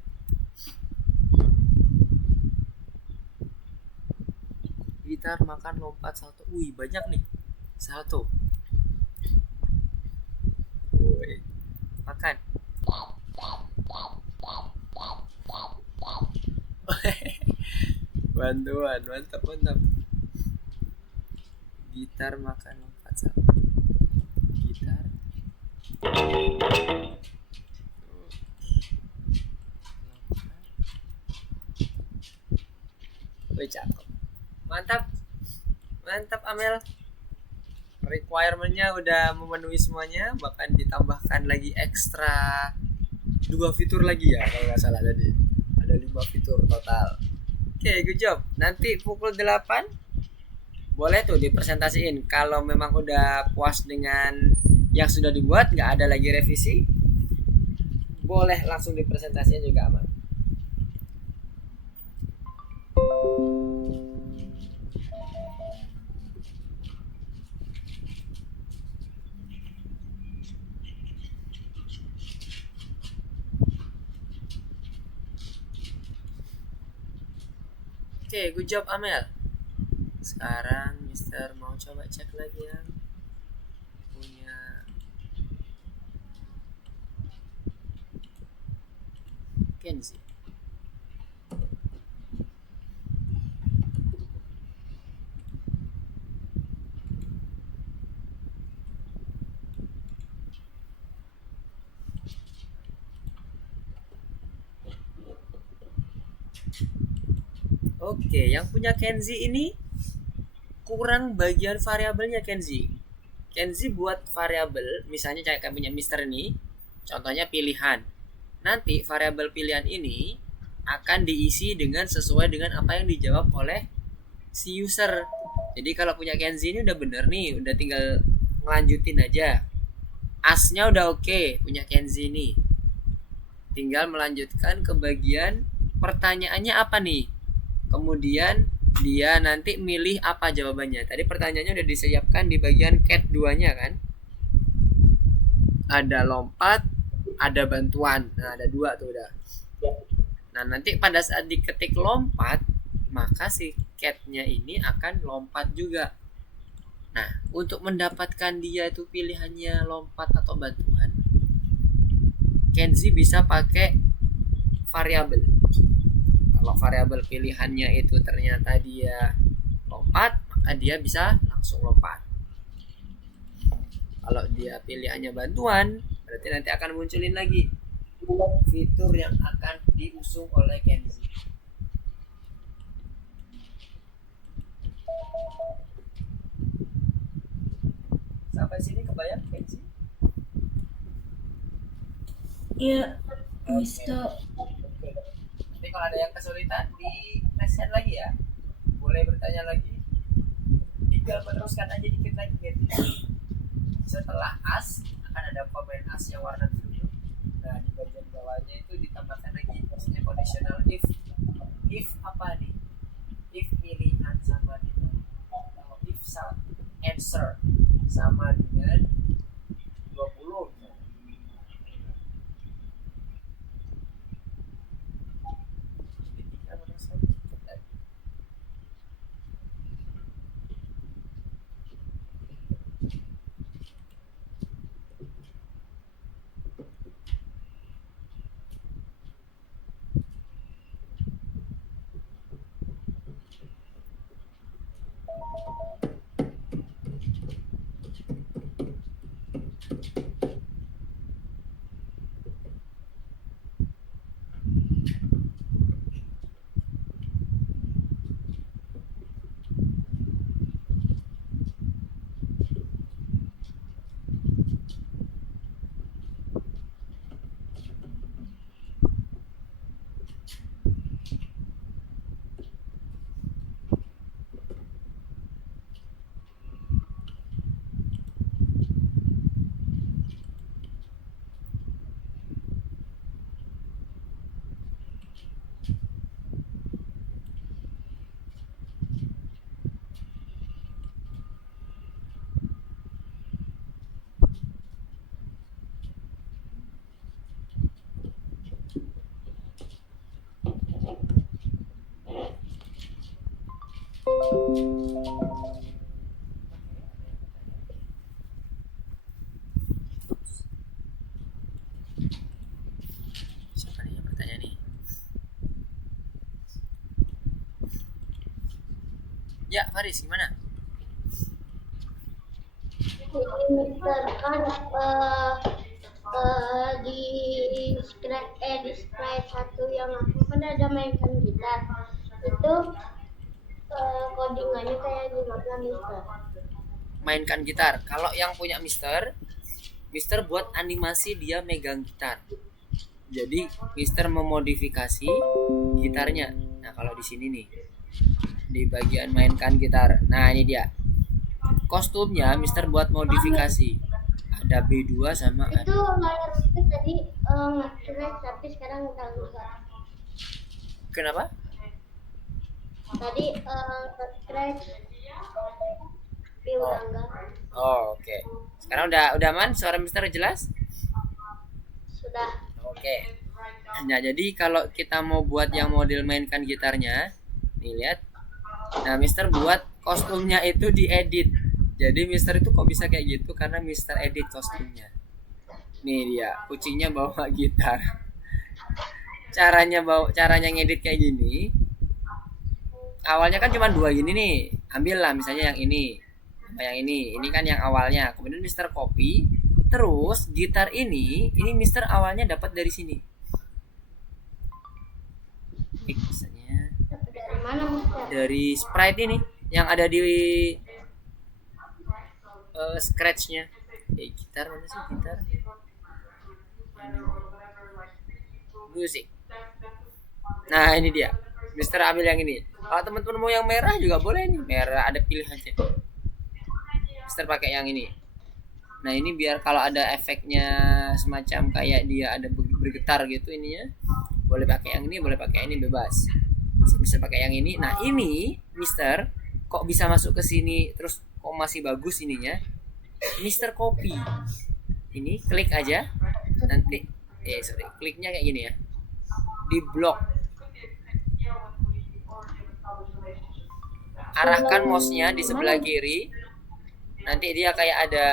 Gitar makan lompat salto. Wih, banyak nih. Salto. Woi, makan. Bantuan, mantap mantap. Gitar makan lompat salto. Gitar. Wih, cakep. Mantap. Mantap Amel. Requirement-nya udah memenuhi semuanya, bahkan ditambahkan lagi ekstra 2 fitur lagi ya kalau nggak salah tadi. Ada 5 fitur total. Oke, good job. Nanti pukul 8 boleh tuh dipresentasiin. Kalau memang udah puas dengan yang sudah dibuat, nggak ada lagi revisi, boleh langsung dipresentasiin juga aman. Oke, good job Amel. Sekarang Mister mau coba cek lagi yang punya Kenzi. Oke, yang punya Kenzi ini kurang bagian variabelnya Kenzi. Kenzi buat variabel, misalnya kayak punya Mister ini, contohnya pilihan. Nanti variabel pilihan ini akan diisi dengan sesuai dengan apa yang dijawab oleh si user. Jadi kalau punya Kenzi ini udah bener nih, udah tinggal ngelanjutin aja. Asnya udah oke, punya Kenzi ini. Tinggal melanjutkan ke bagian pertanyaannya apa nih. Kemudian dia nanti milih apa jawabannya. Tadi pertanyaannya udah disiapkan di bagian cat 2-nya kan. Ada lompat, ada bantuan. Nah, ada 2 tuh udah. Nah, nanti pada saat diketik lompat, maka si cat-nya ini akan lompat juga. Nah, untuk mendapatkan dia itu pilihannya lompat atau bantuan, Kenzi bisa pakai variabel. Kalau variabel pilihannya itu ternyata dia lompat, maka dia bisa langsung lompat. Kalau dia pilihannya bantuan, berarti nanti akan munculin lagi fitur yang akan diusung oleh Kenzi. Sampai sini kebayang Kenzi? Iya, Mister. Oke. Nanti kalau ada yang kesulitan di lesson lagi ya, boleh bertanya lagi. Tinggal meneruskan aja dikit lagi Kenzi. Setelah as akan ada komen as yang warna biru. Nah, di bagian bawahnya itu ditambahkan lagi maksudnya conditional if apa nih, if pilihan sama dengan if answer sama dengan 20. Jadi tinggal meneruskan dikit lagi. Ya, Faris gimana? Jadi Mister kan di sprite satu yang aku kan ada mainkan gitar itu codingannya kayak gimana Mister? Mainkan gitar. Kalau yang punya Mister buat animasi dia megang gitar. Jadi Mister memodifikasi gitarnya. Nah, kalau di sini nih di bagian mainkan gitar. Nah, ini dia. Kostumnya Mister buat modifikasi. Ada B2 sama Itu A2. layar itu tadi nge-scratch tapi sekarang udah enggak. Kenapa? Tadi nge-scratch tapi udah enggak. Oh, oke. Sekarang udah aman? Suara Mister jelas? Sudah. Oke. Nah, jadi kalau kita mau buat yang model mainkan gitarnya, nih lihat. Nah, Mister buat kostumnya itu diedit. Jadi Mister itu kok bisa kayak gitu karena Mister edit kostumnya. Nih dia, kucingnya bawa gitar. Caranya ngedit kayak gini. Awalnya kan cuma dua gini nih. Ambil lah misalnya yang ini. Sama yang ini. Ini kan yang awalnya. Kemudian Mister copy. Terus gitar ini Mister awalnya dapat dari sini. Misalnya Dari mana Mister? dari sprite ini yang ada di scratchnya. Gitar mana sih gitar? Musik. Nah, ini dia. Mister ambil yang ini. Kalau teman-teman mau yang merah juga boleh nih. Merah ada pilihannya. Mister pakai yang ini. Nah, ini biar kalau ada efeknya semacam kayak dia ada bergetar gitu ininya. Boleh pakai yang ini, boleh pakai ini bebas. Bisa pakai yang ini. Nah, ini Mister kok bisa masuk ke sini terus kok masih bagus ininya. Mister copy. Ini klik aja. Nanti kliknya kayak gini ya. Di blok. Arahkan mouse-nya di sebelah kiri. Nanti dia kayak ada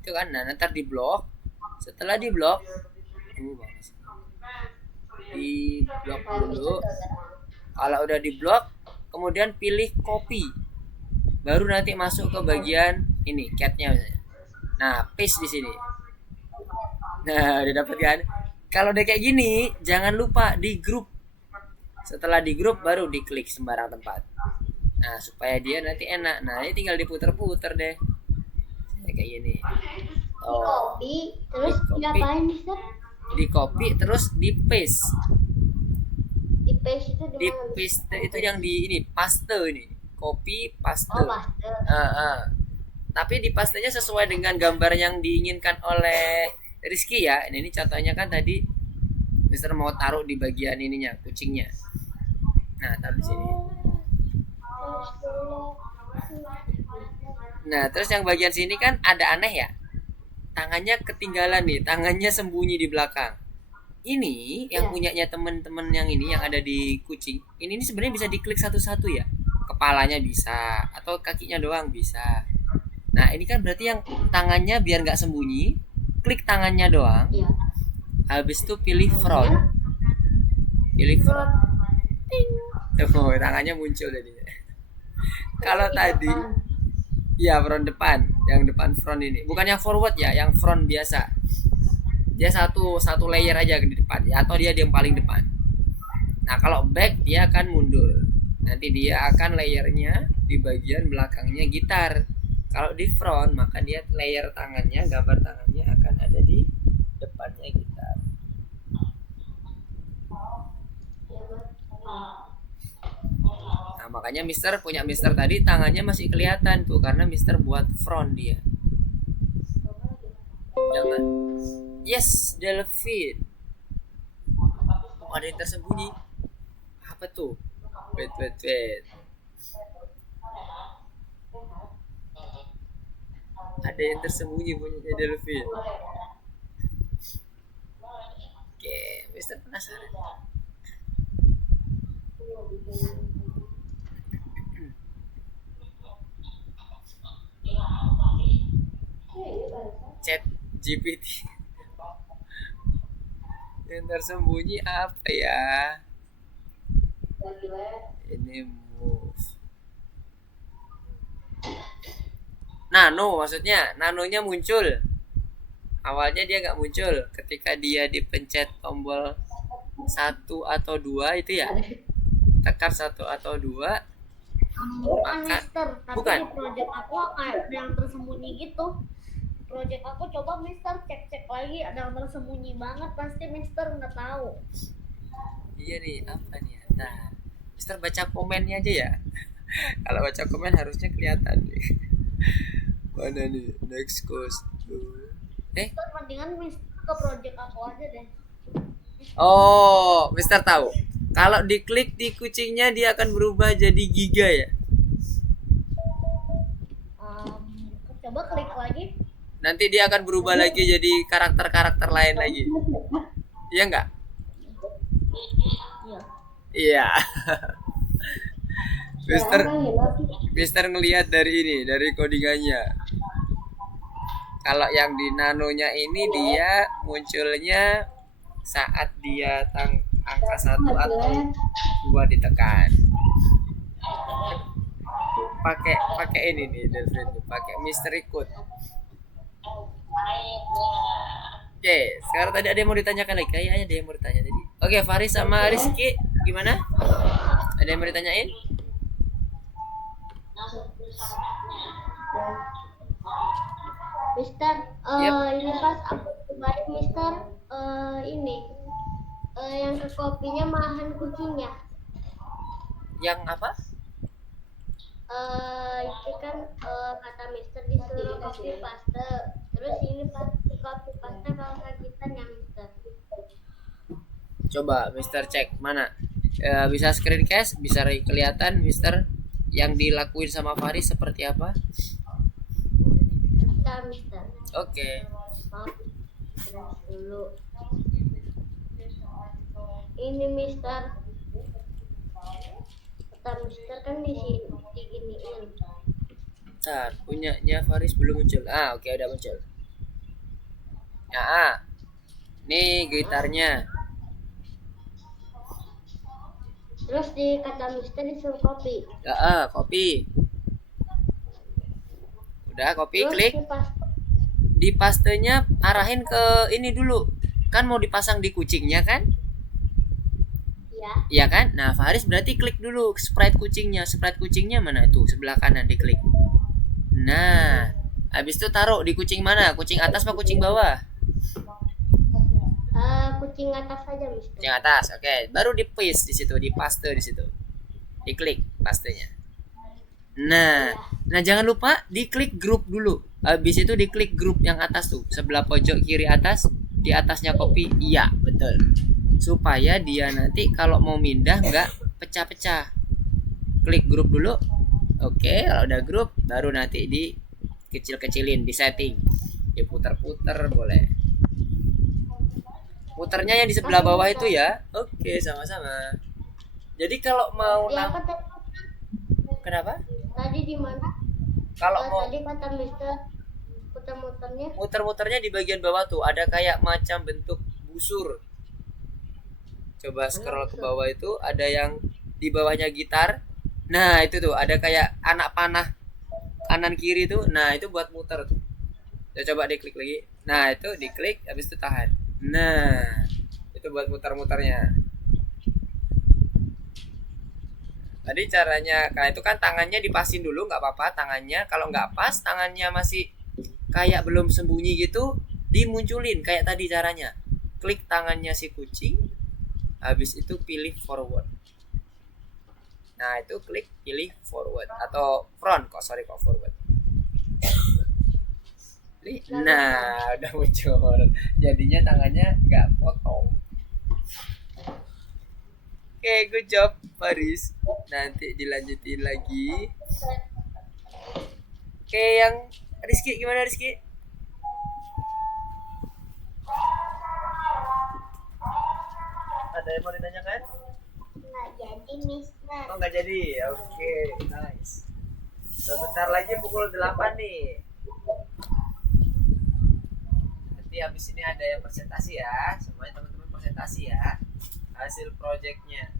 itu kan. Nah, ntar di blok. Setelah di blok di blok dulu. Kalau udah di blok, kemudian pilih copy. Baru nanti masuk ke bagian ini, cat-nya misalnya. Nah, paste di sini. Nah, udah dapet kan? Kalau udah kayak gini, jangan lupa di grup. Setelah di grup baru diklik sembarang tempat. Nah, supaya dia nanti enak. Nah, ini tinggal diputer-puter deh. Kayak gini. Oh, Copy terus Di copy. diapain Mister? di copy terus di paste. Di paste itu di Di mana? Mister? paste itu yang di ini, paste ini. Copy, paste. Oh, paste. Tapi di pastenya sesuai dengan gambar yang diinginkan oleh Rizky ya. Ini contohnya kan tadi Mister mau taruh di bagian ininya, kucingnya. Nah, taruh di sini. Nah, terus yang bagian sini kan ada aneh ya. Tangannya ketinggalan nih, tangannya sembunyi di belakang. Ini yang punyanya teman-teman yang ini yang ada di kucing. Ini sebenarnya bisa diklik satu-satu ya. Kepalanya bisa atau kakinya doang bisa. Nah, ini kan berarti yang tangannya biar nggak sembunyi, klik tangannya doang. Iya. Habis itu pilih front. Pilih front. Oh, tangannya muncul jadinya. Kalau tadi ya front depan, yang depan front ini. Bukan yang forward ya, yang front biasa. Dia satu layer aja di depan ya, atau dia yang paling depan. Nah, kalau back dia akan mundur. Nanti dia akan layernya di bagian belakangnya gitar. Kalau di front maka dia layer tangannya, gambar tangannya akan ada di depannya gitar. Nah, makanya Mister punya Mister tadi tangannya masih kelihatan tuh karena Mister buat front dia. Jangan. Yes, Delphine. Oh, ada yang tersembunyi. Apa tuh? Wait. Ada yang tersembunyi punyanya Delphine. Oke, Mister penasaran. Chat GPT. Yang tersembunyi apa ya? Ini move. Nano maksudnya, nanonya muncul. Awalnya dia nggak muncul ketika dia dipencet tombol 1 atau 2 itu ya. Tekan 1 atau 2. Bukan Maka Mister, tapi bukan. di project aku kayak ada yang tersembunyi gitu. Project aku coba Mister cek lagi, ada yang tersembunyi banget, pasti Mister nggak tahu. Iya nih, apa nih? Nah, Mister baca komennya aja ya. Kalau baca komen harusnya kelihatan nih. Mana nih? Next costume. Mister mendingan Mister ke project aku aja deh. Oh, Mister tahu. Kalau diklik di kucingnya dia akan berubah jadi giga ya. Coba klik lagi. Nanti dia akan berubah lagi jadi karakter-karakter lain lagi. Iya nggak? Iya. Iya. Mister ngelihat dari ini, dari codingannya. Kalau yang di nanonya ini dia munculnya saat dia angka 1 atau 2 ditekan. Pakai ini nih Delvin, pakai mystery code. Oke, sekarang tadi ada yang mau ditanyakan lagi, kayaknya ada yang mau ditanya tadi. Oke, Faris sama Rizky gimana? Ada yang mau ditanyain? Mister, Yep. ini pas aku cobain Mister, ini yang ke kopinya malahan kucingnya. Yang apa? Itu kan kata Mister disuruh copy paste, terus ini pas copy paste kalau kagitan ya Mister. Coba Mister cek mana? Bisa screencast, bisa kelihatan Mister yang dilakuin sama Faris seperti apa? Bentar Mister. Oke. Maaf, terus dulu. Ini Mister. Kata Mister kan di sini diginiin. Bentar, punyanya Faris belum muncul. Oke, udah muncul. Nih gitarnya. Terus di kata Mister disuruh copy. Copy. Udah copy, Terus klik. Di pastenya arahin ke ini dulu. Kan mau dipasang di kucingnya kan? Ya. Iya kan? Nah, Faris berarti klik dulu sprite kucingnya. Sprite kucingnya mana tuh? Sebelah kanan diklik. Nah, habis itu taruh di kucing mana? Kucing atas apa kucing bawah? Kucing atas saja Mister. Kucing atas. Oke, baru di paste di situ, di paste di situ. Diklik pastenya. Nah, jangan lupa diklik grup dulu. Habis itu diklik grup yang atas tuh, sebelah pojok kiri atas, di atasnya copy. Iya, betul. Supaya dia nanti kalau mau mindah nggak pecah-pecah. Klik grup dulu. Oke, kalau udah grup baru nanti di kecil-kecilin, di setting. Diputer-puter boleh. Puternya yang di sebelah bawah itu ya. Oke, sama-sama. Jadi kalau mau Ya, kata Kenapa? tadi di mana? Kalau mau Tadi kata Mister putar-muternya. muter-muternya di bagian bawah tuh ada kayak macam bentuk busur. Coba scroll ke bawah itu ada yang di bawahnya gitar. Nah, itu tuh ada kayak anak panah kanan kiri tuh. Nah, itu buat muter tuh. Coba diklik lagi. Nah, itu diklik habis itu tahan. Nah, itu buat muter-muternya. Tadi caranya, karena itu kan tangannya dipasin dulu, nggak apa-apa tangannya. Kalau nggak pas, tangannya masih kayak belum sembunyi gitu, dimunculin kayak tadi caranya. Klik tangannya si kucing, habis itu pilih forward. Nah, itu klik pilih forward atau front kok forward. Nah, udah muncul. Jadinya tangannya nggak potong. Oke, good job Faris. Nanti dilanjutin lagi. Oke, yang Rizky gimana Rizky? Ada yang mau ditanyakan? Nggak jadi Mister. Oh, nggak jadi. Oke, nice. Sebentar lagi pukul 8 nih. Nanti habis ini ada yang presentasi ya. Semuanya teman-teman presentasi ya. Hasil projectnya.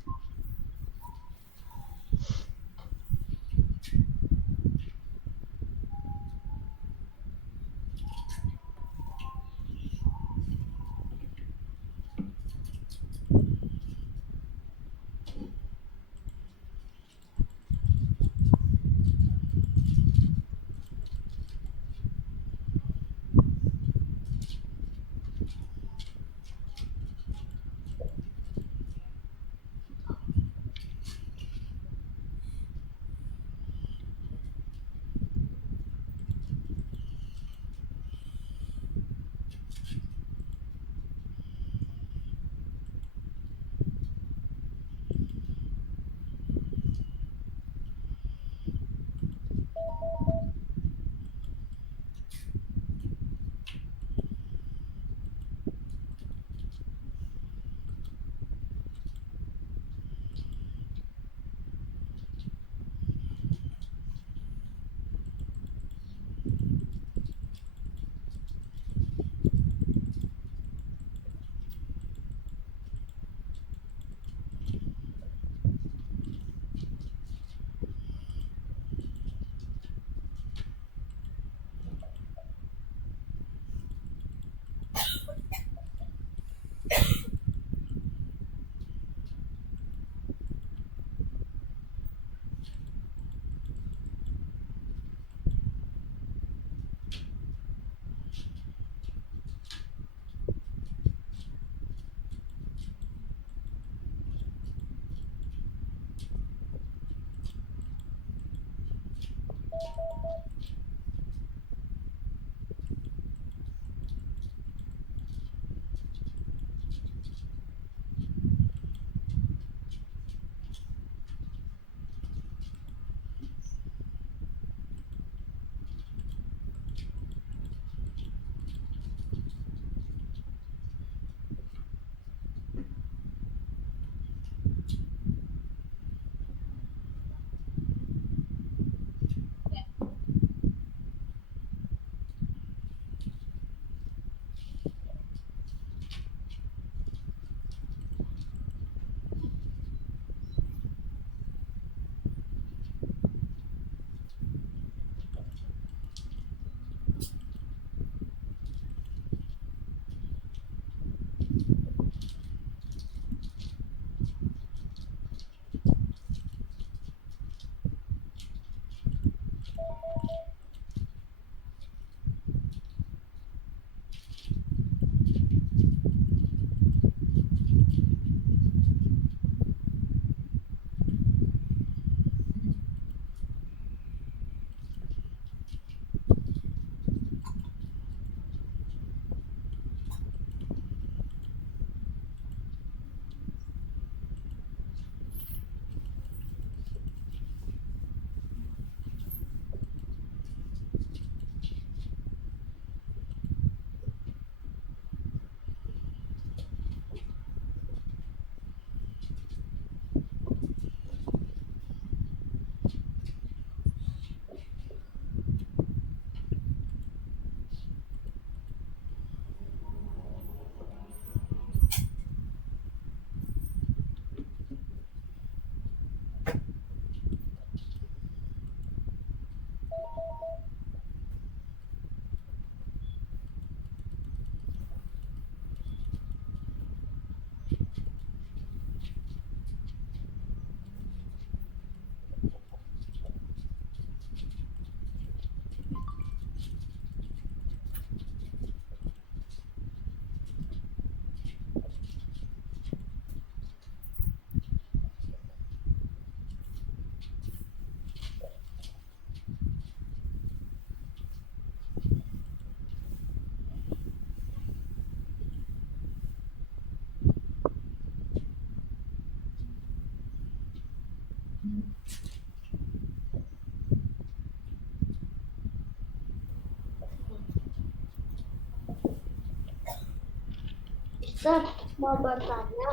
Mister, mau bertanya?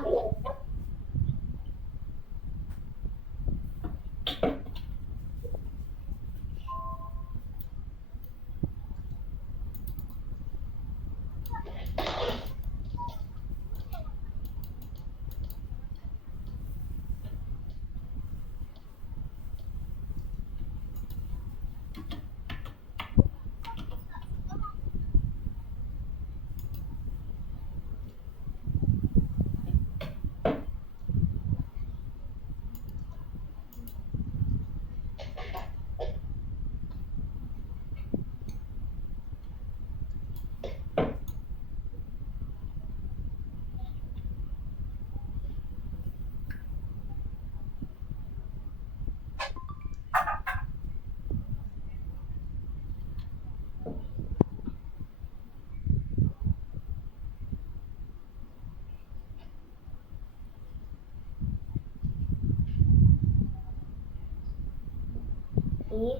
Ih,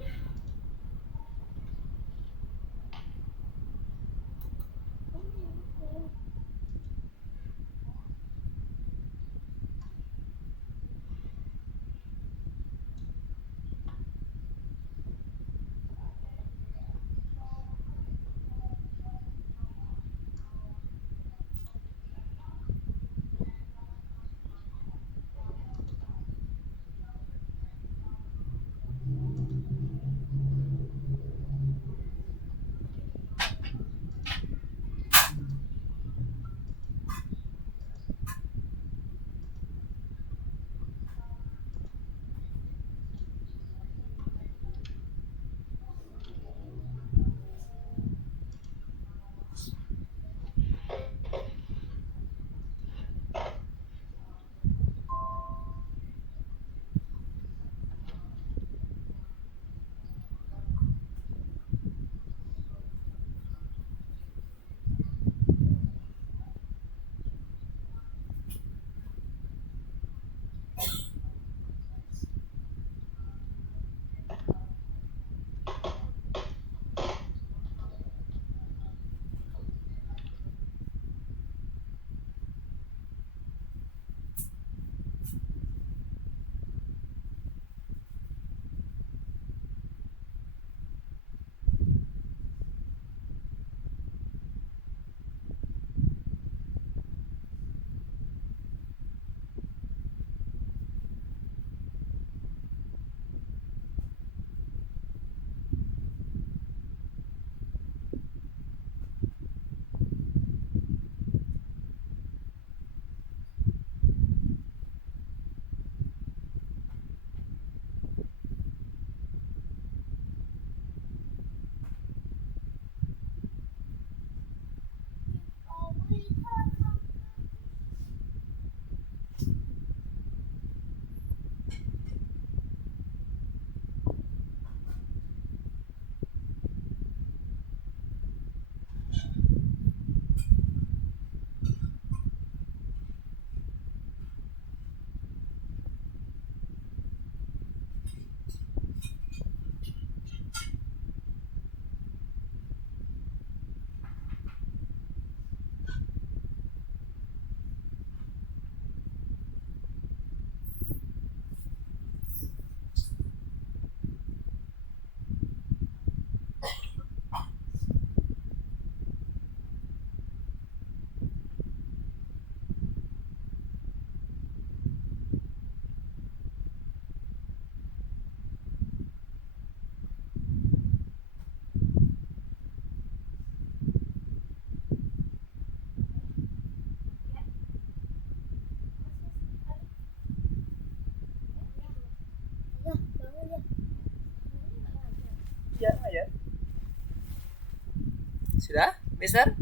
Sudah, Mister?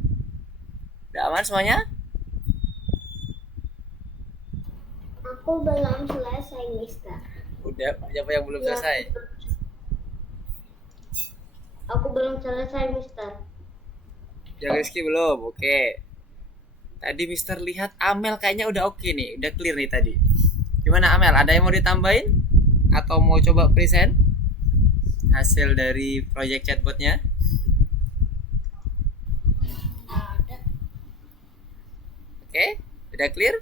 Udah aman semuanya? aku belum selesai, Mister. Udah, siapa yang belum Ya, selesai? aku belum selesai, Mister. Yang Rizky belum, oke. Tadi Mister lihat Amel kayaknya udah oke nih, udah clear nih tadi. Gimana Amel, ada yang mau ditambahin? atau mau coba present hasil dari project chatbotnya? Nggak ada. Oke, udah clear?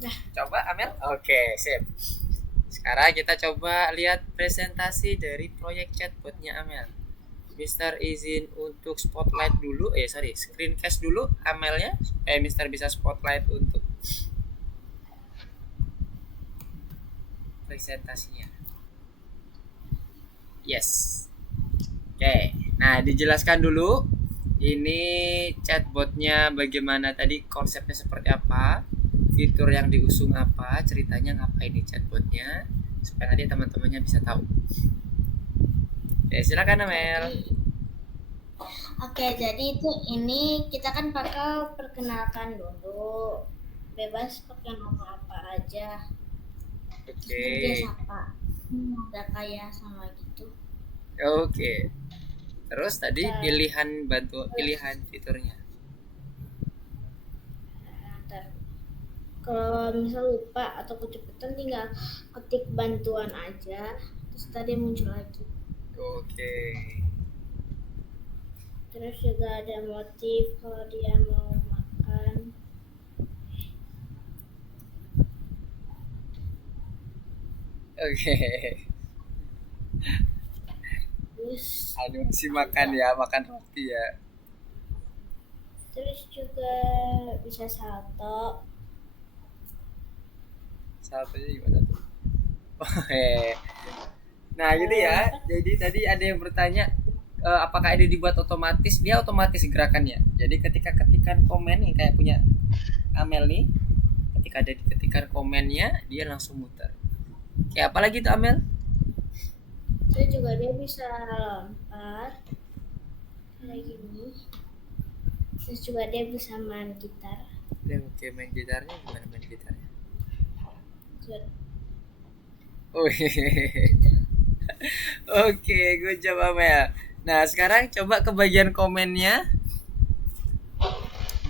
Udah. Coba Amel? Oke, sip. Sekarang kita coba lihat presentasi dari proyek chatbotnya Amel. Mister izin untuk spotlight dulu, screencast dulu Amelnya supaya Mister bisa spotlight untuk presentasinya. Yes. Oke, nah dijelaskan dulu ini chatbotnya bagaimana tadi, konsepnya seperti apa, fitur yang diusung apa, ceritanya ngapain di chatbotnya, supaya nanti teman-temannya bisa tahu. Oke, silakan Amel. Oke, jadi itu ini kita kan bakal perkenalkan dulu. Bebas pakai nama apa aja. Oke. Dia sapa. Udah kayak sama gitu. Oke. Terus tadi pilihan fiturnya. Ntar. Kalau misal lupa atau kecepatan tinggal ketik bantuan aja. Terus tadi muncul lagi. Oke. Terus juga ada motif kalau dia mau makan. Oke. Terus Animasi makan ya, makan roti ya. terus juga bisa salto. Satunya gimana tuh? Oke. Nah, gitu ya. Jadi tadi ada yang bertanya apakah ini dibuat otomatis? Dia otomatis gerakannya. Jadi ketika ketikan komen nih kayak punya Amel nih, ketika ada diketikan komennya, dia langsung muter. Kayak apa lagi tuh Amel? Terus juga dia bisa lompat kayak gini. Terus juga dia bisa main gitar. Oke, main gitarnya gimana main gitarnya? Good. Oke, good job Amel. Nah, sekarang coba ke bagian komennya.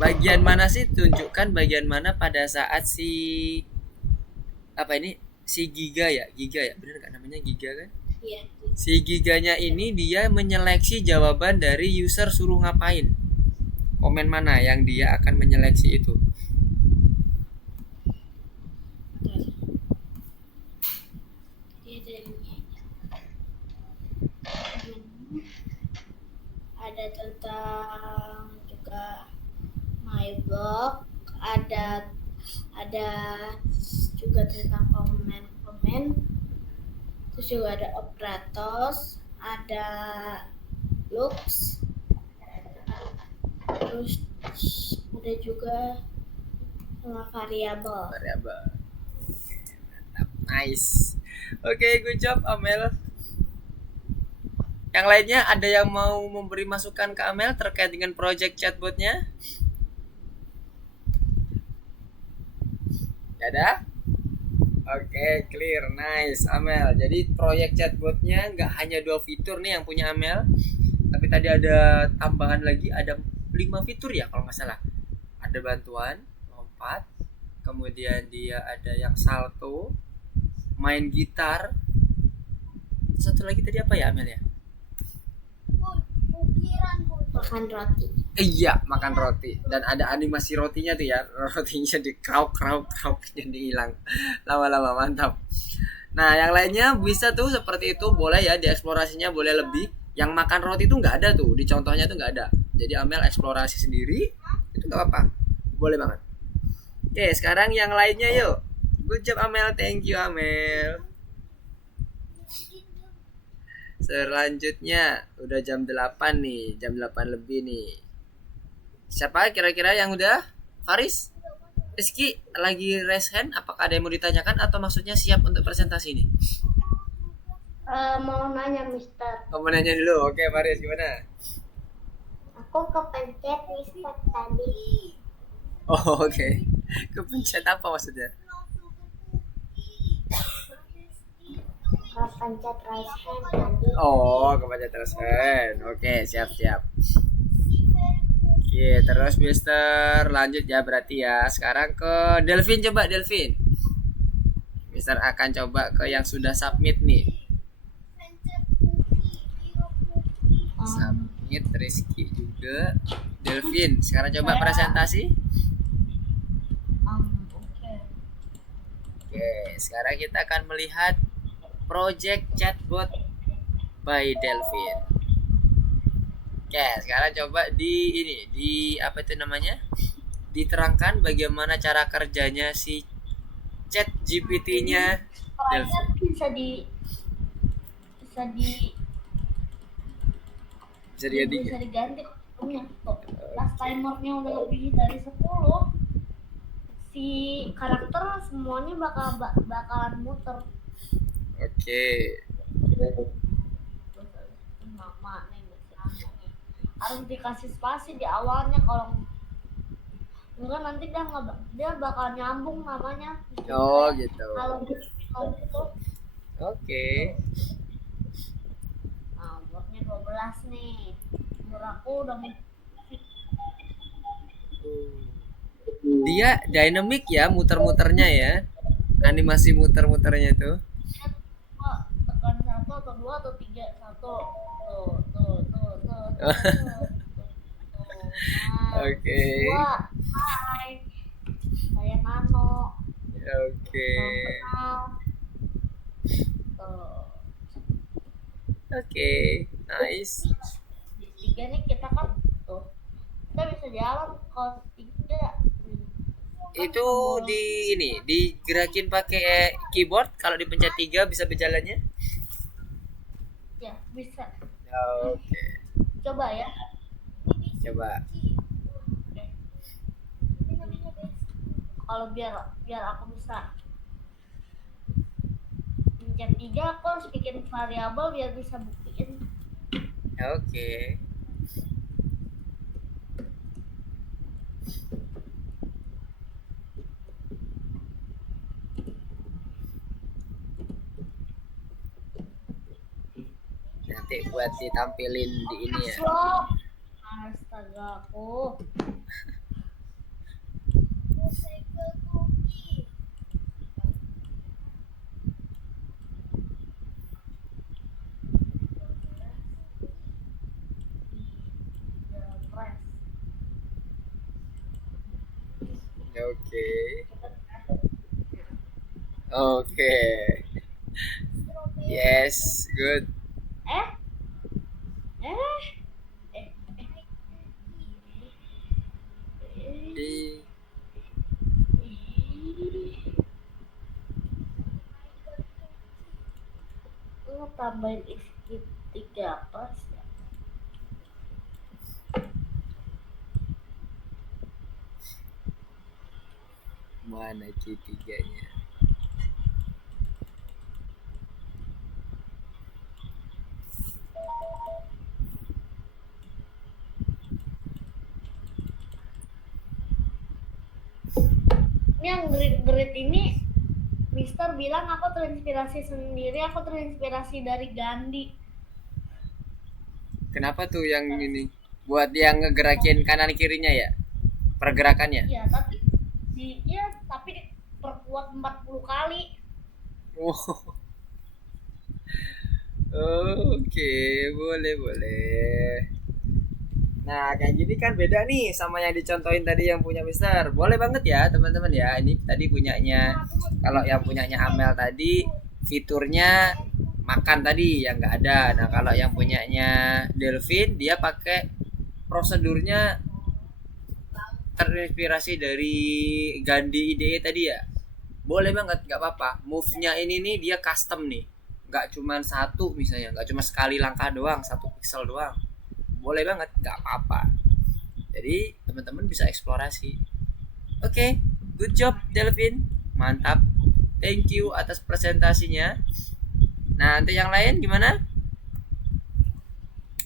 Bagian mana sih? Tunjukkan bagian mana pada saat si Giga ya? Bener nggak namanya Giga kan? Iya. Si Giganya ini dia menyeleksi jawaban dari user suruh ngapain. Komen mana yang dia akan menyeleksi itu? Ada tentang juga my blog, ada juga tentang komen, terus juga ada operatos, ada looks, terus ada juga sama variabel. Mantap, nice. Oke, good job Amel. Yang lainnya ada yang mau memberi masukan ke Amel terkait dengan project chatbotnya? Gak ada? Oke, clear, nice Amel. Jadi proyek chatbotnya nggak hanya 2 fitur nih yang punya Amel, tapi tadi ada tambahan lagi, ada 5 fitur ya kalau nggak salah. Ada bantuan, lompat, kemudian dia ada yang salto, main gitar. Satu lagi tadi apa ya Amel ya? Makan roti. Iya, makan roti. Dan ada animasi rotinya tuh ya. Rotinya di krauk jadi hilang. Lama-lama, mantap. Nah, yang lainnya bisa tuh seperti itu, boleh ya dieksplorasinya, boleh lebih. Yang makan roti itu nggak ada tuh, di contohnya tuh nggak ada. Jadi Amel eksplorasi sendiri, itu nggak apa-apa. Boleh banget. Oke, sekarang yang lainnya yuk. Good job Amel, thank you Amel. Selanjutnya udah jam 8 nih, jam 8 lebih nih. Siapa kira-kira yang udah? Faris? Rizky lagi raise hand, apakah ada yang mau ditanyakan atau maksudnya siap untuk presentasi ini? Mau nanya Mister. Kamu nanya dulu, oke Faris gimana? Aku kepencet Mister tadi. Oh oke. Kepencet apa maksudnya? Kepencet raise hand tadi. Oh kepencet raise hand. Oke siap. Oke terus Mister lanjut ya berarti ya. Sekarang ke Delvin, coba Delvin. Mister akan coba ke yang sudah submit nih. Submit Rizky juga. Delvin, sekarang coba presentasi. Oke. Oke, sekarang kita akan melihat project chatbot by Delvin. Oke, sekarang coba di apa itu namanya? Diterangkan bagaimana cara kerjanya si chat GPT-nya Soalnya Delvin. bisa di Jadi bisa diganti punya tuh. Pas timernya udah lebih dari 10, si karakter semuanya bakalan muter. Oke. Nama nih harus dikasih spasi di awalnya, kalau enggak nanti dia bakal nyambung namanya. Oh gitu. Kalau gitu. Oke. Nah, umurnya 12 nih. Umur aku udah Dia dynamic ya, muter-muternya ya. Animasi muter-muternya tuh. tekan 1 atau 2 atau 3. 1. Tuh. Oke. 2. Hai. Saya Nano. Oke. Oke, nice. 3 nih kita kan tuh. Kita bisa jalan kalau 3. Itu digerakin pakai keyboard, kalau dipencet 3 bisa berjalannya? Ya, bisa. Oke. Coba ya. Coba. Kalau biar aku bisa pencet 3, aku harus bikin variabel biar bisa buktiin. Oke. Nanti buat ditampilin di ini ya. Astaga aku. Oke. Oke. Yes, good. Di Tambahin if 3 pas ya. mana Q3-nya? Ini yang grid ini Mister bilang aku terinspirasi sendiri, aku terinspirasi dari Gandhi. Kenapa tuh yang ini? Buat yang ngegerakin kanan kirinya ya? Pergerakannya? Iya, tapi diperkuat 40 kali. Wow. Oke, boleh. Nah, kayak gini kan beda nih sama yang dicontohin tadi yang punya Mister. Boleh banget ya, teman-teman ya. Ini tadi punyanya, kalau yang punyanya Amel tadi fiturnya makan tadi yang nggak ada. Nah, kalau yang punyanya Delvin dia pakai prosedurnya terinspirasi dari Gandhi IDE tadi ya. Boleh banget, nggak apa-apa. Move-nya ini nih dia custom nih. Nggak cuma satu misalnya, nggak cuma sekali langkah doang, 1 pixel doang. Boleh banget, nggak apa-apa. Jadi teman-teman bisa eksplorasi. Oke, good job Delvin, mantap. Thank you atas presentasinya. Nah, untuk yang lain gimana?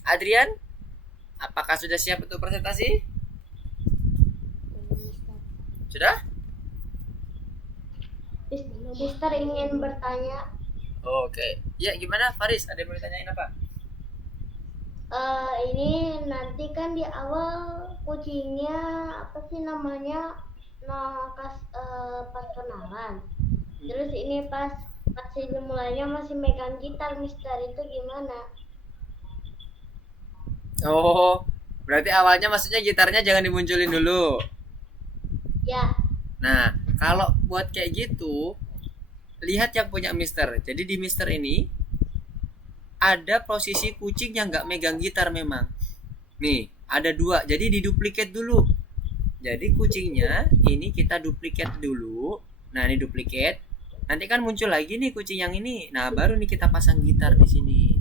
Adrian, apakah sudah siap untuk presentasi? Sudah? Mister ingin bertanya. Oke. Ya, gimana Faris? Ada yang mau ditanyain apa? Ini nanti kan di awal kucingnya apa sih namanya? Nah, pas kenalan. Terus ini pas mulainya masih megang gitar, Mister. Itu gimana? Oh, berarti awalnya maksudnya gitarnya jangan dimunculin dulu. Ya. Nah, kalau buat kayak gitu, lihat yang punya Mister. Jadi di Mister ini ada posisi kucing yang nggak megang gitar memang. Nih, ada dua. Jadi diduplikat dulu. Jadi kucingnya ini kita duplikat dulu. Nah, ini duplikat. Nanti kan muncul lagi nih kucing yang ini. Nah, baru nih kita pasang gitar di sini.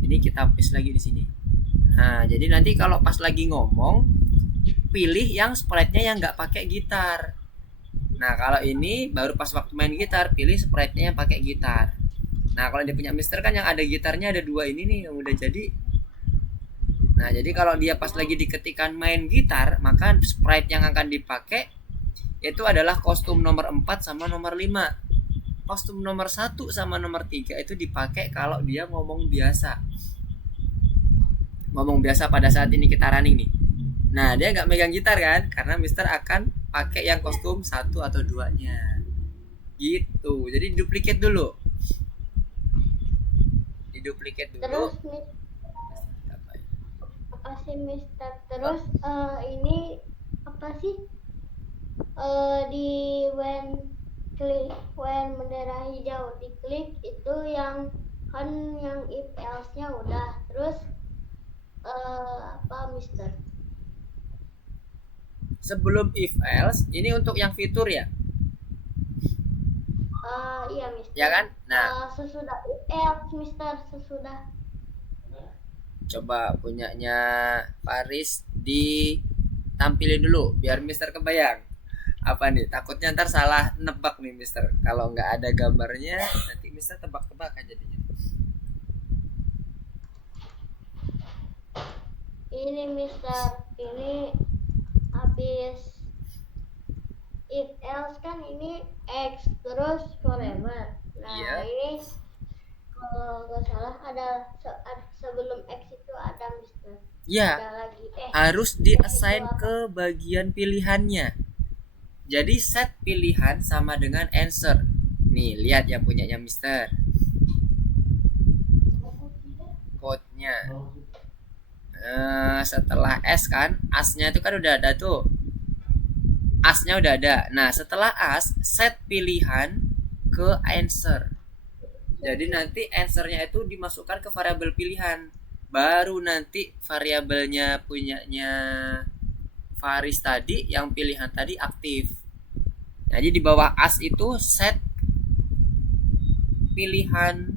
Ini kita paste lagi di sini. Nah, jadi nanti kalau pas lagi ngomong, pilih yang sprite-nya yang nggak pakai gitar. Nah, kalau ini baru pas waktu main gitar, pilih sprite-nya yang pakai gitar. Nah, kalau dia punya Mister kan yang ada gitarnya ada dua ini nih yang udah jadi. Nah, jadi kalau dia pas lagi diketikan main gitar, maka sprite yang akan dipakai itu adalah kostum nomor 4 sama nomor 5. Kostum nomor 1 sama nomor 3 itu dipakai kalau dia ngomong biasa. Ngomong biasa pada saat ini kita running nih. Nah, dia nggak megang gitar kan, karena Mister akan pakai yang kostum 1 atau 2-nya. Gitu. Jadi duplikat dulu. Diduplikat dulu. Terus apa sih, Mister? Terus ini apa sih? Di when bendera hijau diklik itu yang kan yang if else-nya udah. Terus apa, Mister? Sebelum if else, ini untuk yang fitur ya. Iya, Mister. Ya kan? Nah, Sesudah if else, Mister, sesudah. coba punyanya Faris ditampilin dulu biar Mister kebayang. Apa nih? Takutnya ntar salah nebak nih Mister. Kalau nggak ada gambarnya, nanti Mister tebak-tebakan jadinya. Ini, Mister, ini habis if else kan ini X terus forever. Nah, Iya. ini kalau nggak salah ada sebelum X itu ada, Mister. Ya, Ada lagi harus di-assign ke bagian pilihannya. Jadi set pilihan sama dengan answer. Nih, lihat yang punyanya Mister. Code-nya. Setelah S kan, asnya itu kan udah ada tuh. Asnya udah ada. Nah, setelah as, set pilihan ke answer. Jadi nanti answernya itu dimasukkan ke variabel pilihan. Baru nanti variabelnya punyanya Faris tadi, yang pilihan tadi aktif. Jadi di bawah as itu set pilihan.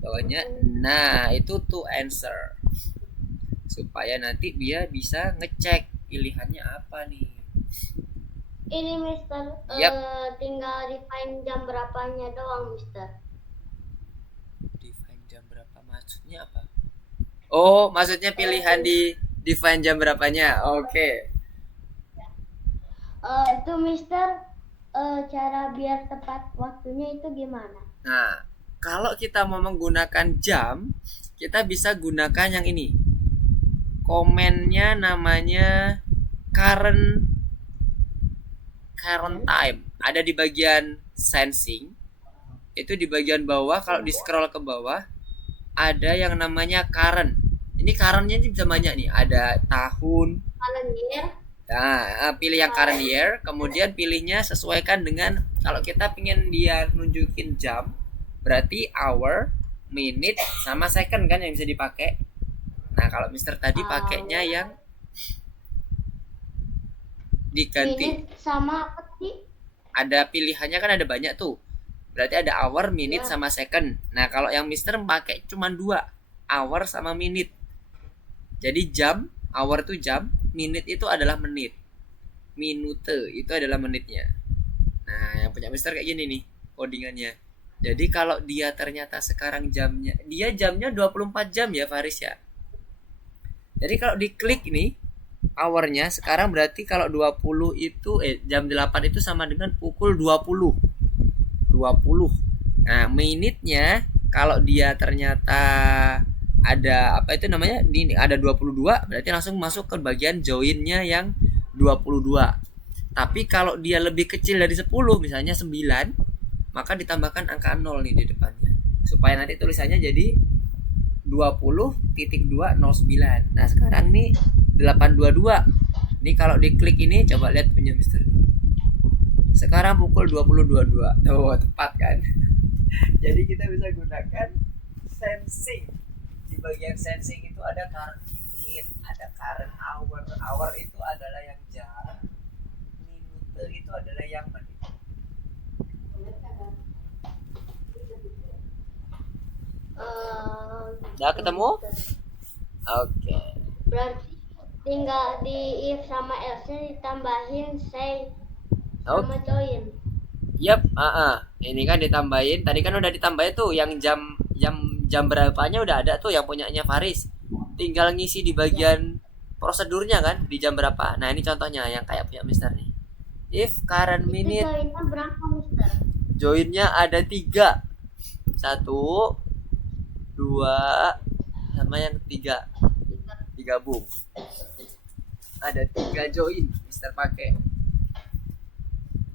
Bawahnya, nah itu to answer. Supaya nanti dia bisa ngecek pilihannya apa nih. Ini, Mister, Yap. tinggal define jam berapanya doang, Mister. Define jam berapa maksudnya apa? Oh, maksudnya pilihan di define jam berapanya. Oke. Itu, Mister, cara biar tepat waktunya itu gimana? Nah, kalau kita mau menggunakan jam, kita bisa gunakan yang ini. Komennya namanya current time. Ada di bagian sensing. Itu di bagian bawah, kalau di scroll ke bawah ada yang namanya current. Ini currentnya bisa banyak nih. Ada tahun. Current year. Nah, pilih yang current year, kemudian pilihnya sesuaikan dengan, kalau kita pengen dia nunjukin jam, berarti hour, minute, sama second kan yang bisa dipakai. Nah, kalau Mister tadi pakainya yang diganti. Minute sama apa sih? Ada pilihannya kan ada banyak tuh. Berarti ada hour, minute, sama second. Nah, kalau yang Mister pakai cuma 2, hour sama minute. Jadi jam, hour itu jam, minute itu adalah menit. Minute itu adalah menitnya. Nah, yang punya Mister kayak gini nih codingannya. Jadi kalau dia ternyata sekarang jamnya, dia jamnya 24 jam ya Faris ya. Jadi kalau diklik nih hournya sekarang, berarti kalau 20 itu jam 8 itu sama dengan pukul 20. Nah, menitnya kalau dia ternyata ada apa itu namanya, ada 22, berarti langsung masuk ke bagian joinnya yang 22. Tapi kalau dia lebih kecil dari 10, misalnya 9, maka ditambahkan angka 0 nih di depannya. Supaya nanti tulisannya jadi 20.209. Nah, sekarang nih 822. Ini kalau diklik ini coba lihat punya Mister. Sekarang pukul 20.22. Oh, tepat kan? Jadi kita bisa gunakan sensing. Di bagian sensing itu ada current minute, ada current hour. Hour itu adalah yang jam, minute itu adalah yang menit. Udah ketemu? Oke. Berarti tinggal di if sama else ditambahin say sama join. Yap, ini kan ditambahin. Tadi kan udah ditambahin tuh yang jam berapanya udah ada tuh yang punyanya Faris. Tinggal ngisi di bagian prosedurnya kan di jam berapa. Nah, ini contohnya yang kayak punya Mister nih. If current minute. Itu joinnya berapa, Mister? Joinnya ada 3. 1, 2, sama yang ketiga. Digabung. Ada 3 join Mister pakai.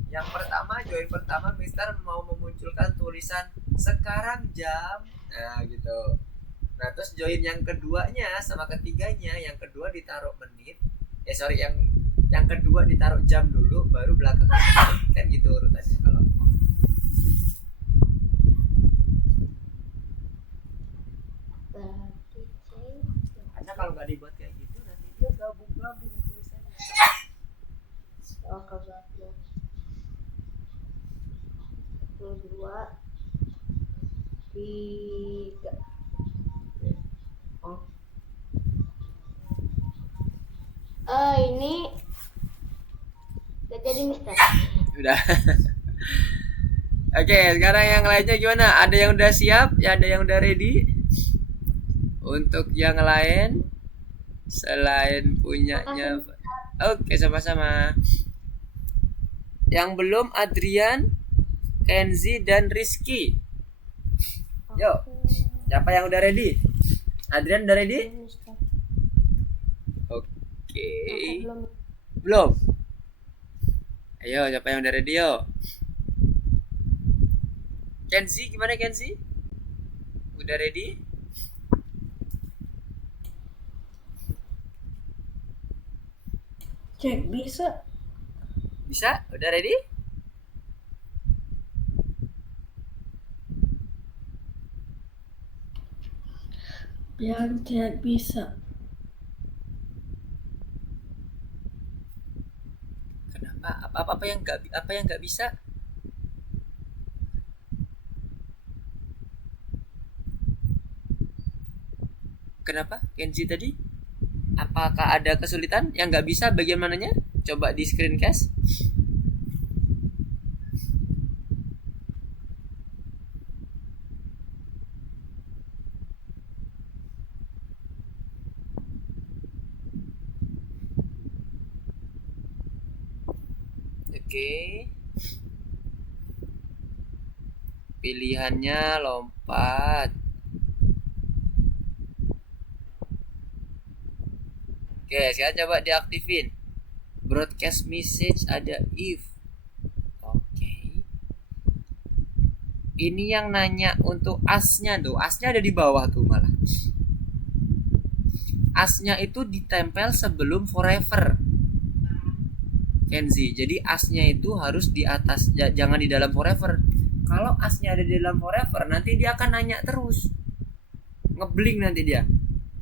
Yang pertama, join pertama Mister mau memunculkan tulisan sekarang jam. Nah, gitu. Nah, terus join yang keduanya sama ketiganya, yang kedua ditaruh menit. Yang kedua ditaruh jam dulu, baru belakangnya menit. Kan gitu urutannya kalau. Karena kalau nggak dibuat kayak gitu, nanti dia gabung-gabung tulisannya. Oh, kalau 2, 3. Oh. Ini gak jadi, Mister. Udah. Oke, sekarang yang lainnya gimana? Ada yang udah siap? Ya, ada yang udah ready? Untuk yang lain selain punyanya. Oke, sama-sama. Yang belum Adrian, Kenzi dan Rizky. Yuk, siapa yang udah ready? Adrian udah ready? Mister. Oke. Belum. Belum? Ayo, siapa yang udah ready yo? Kenzi, gimana Kenzi? Udah ready? Cek bisa. Bisa? Udah ready? Yang tidak bisa. Kenapa? Apa yang nggak bisa? Kenapa? Kenzi tadi? Apakah ada kesulitan yang nggak bisa bagian mananya? Coba di screencast. Oke. Pilihannya lompat. Oke, sekarang coba diaktifin. Broadcast message ada if. Oke. Ini yang nanya untuk asnya tuh. Asnya ada di bawah tuh malah. Asnya itu ditempel sebelum forever. Kenzi. Jadi asnya itu harus di atas, jangan di dalam forever. Kalau asnya ada di dalam forever, nanti dia akan nanya terus. Ngeblink nanti dia.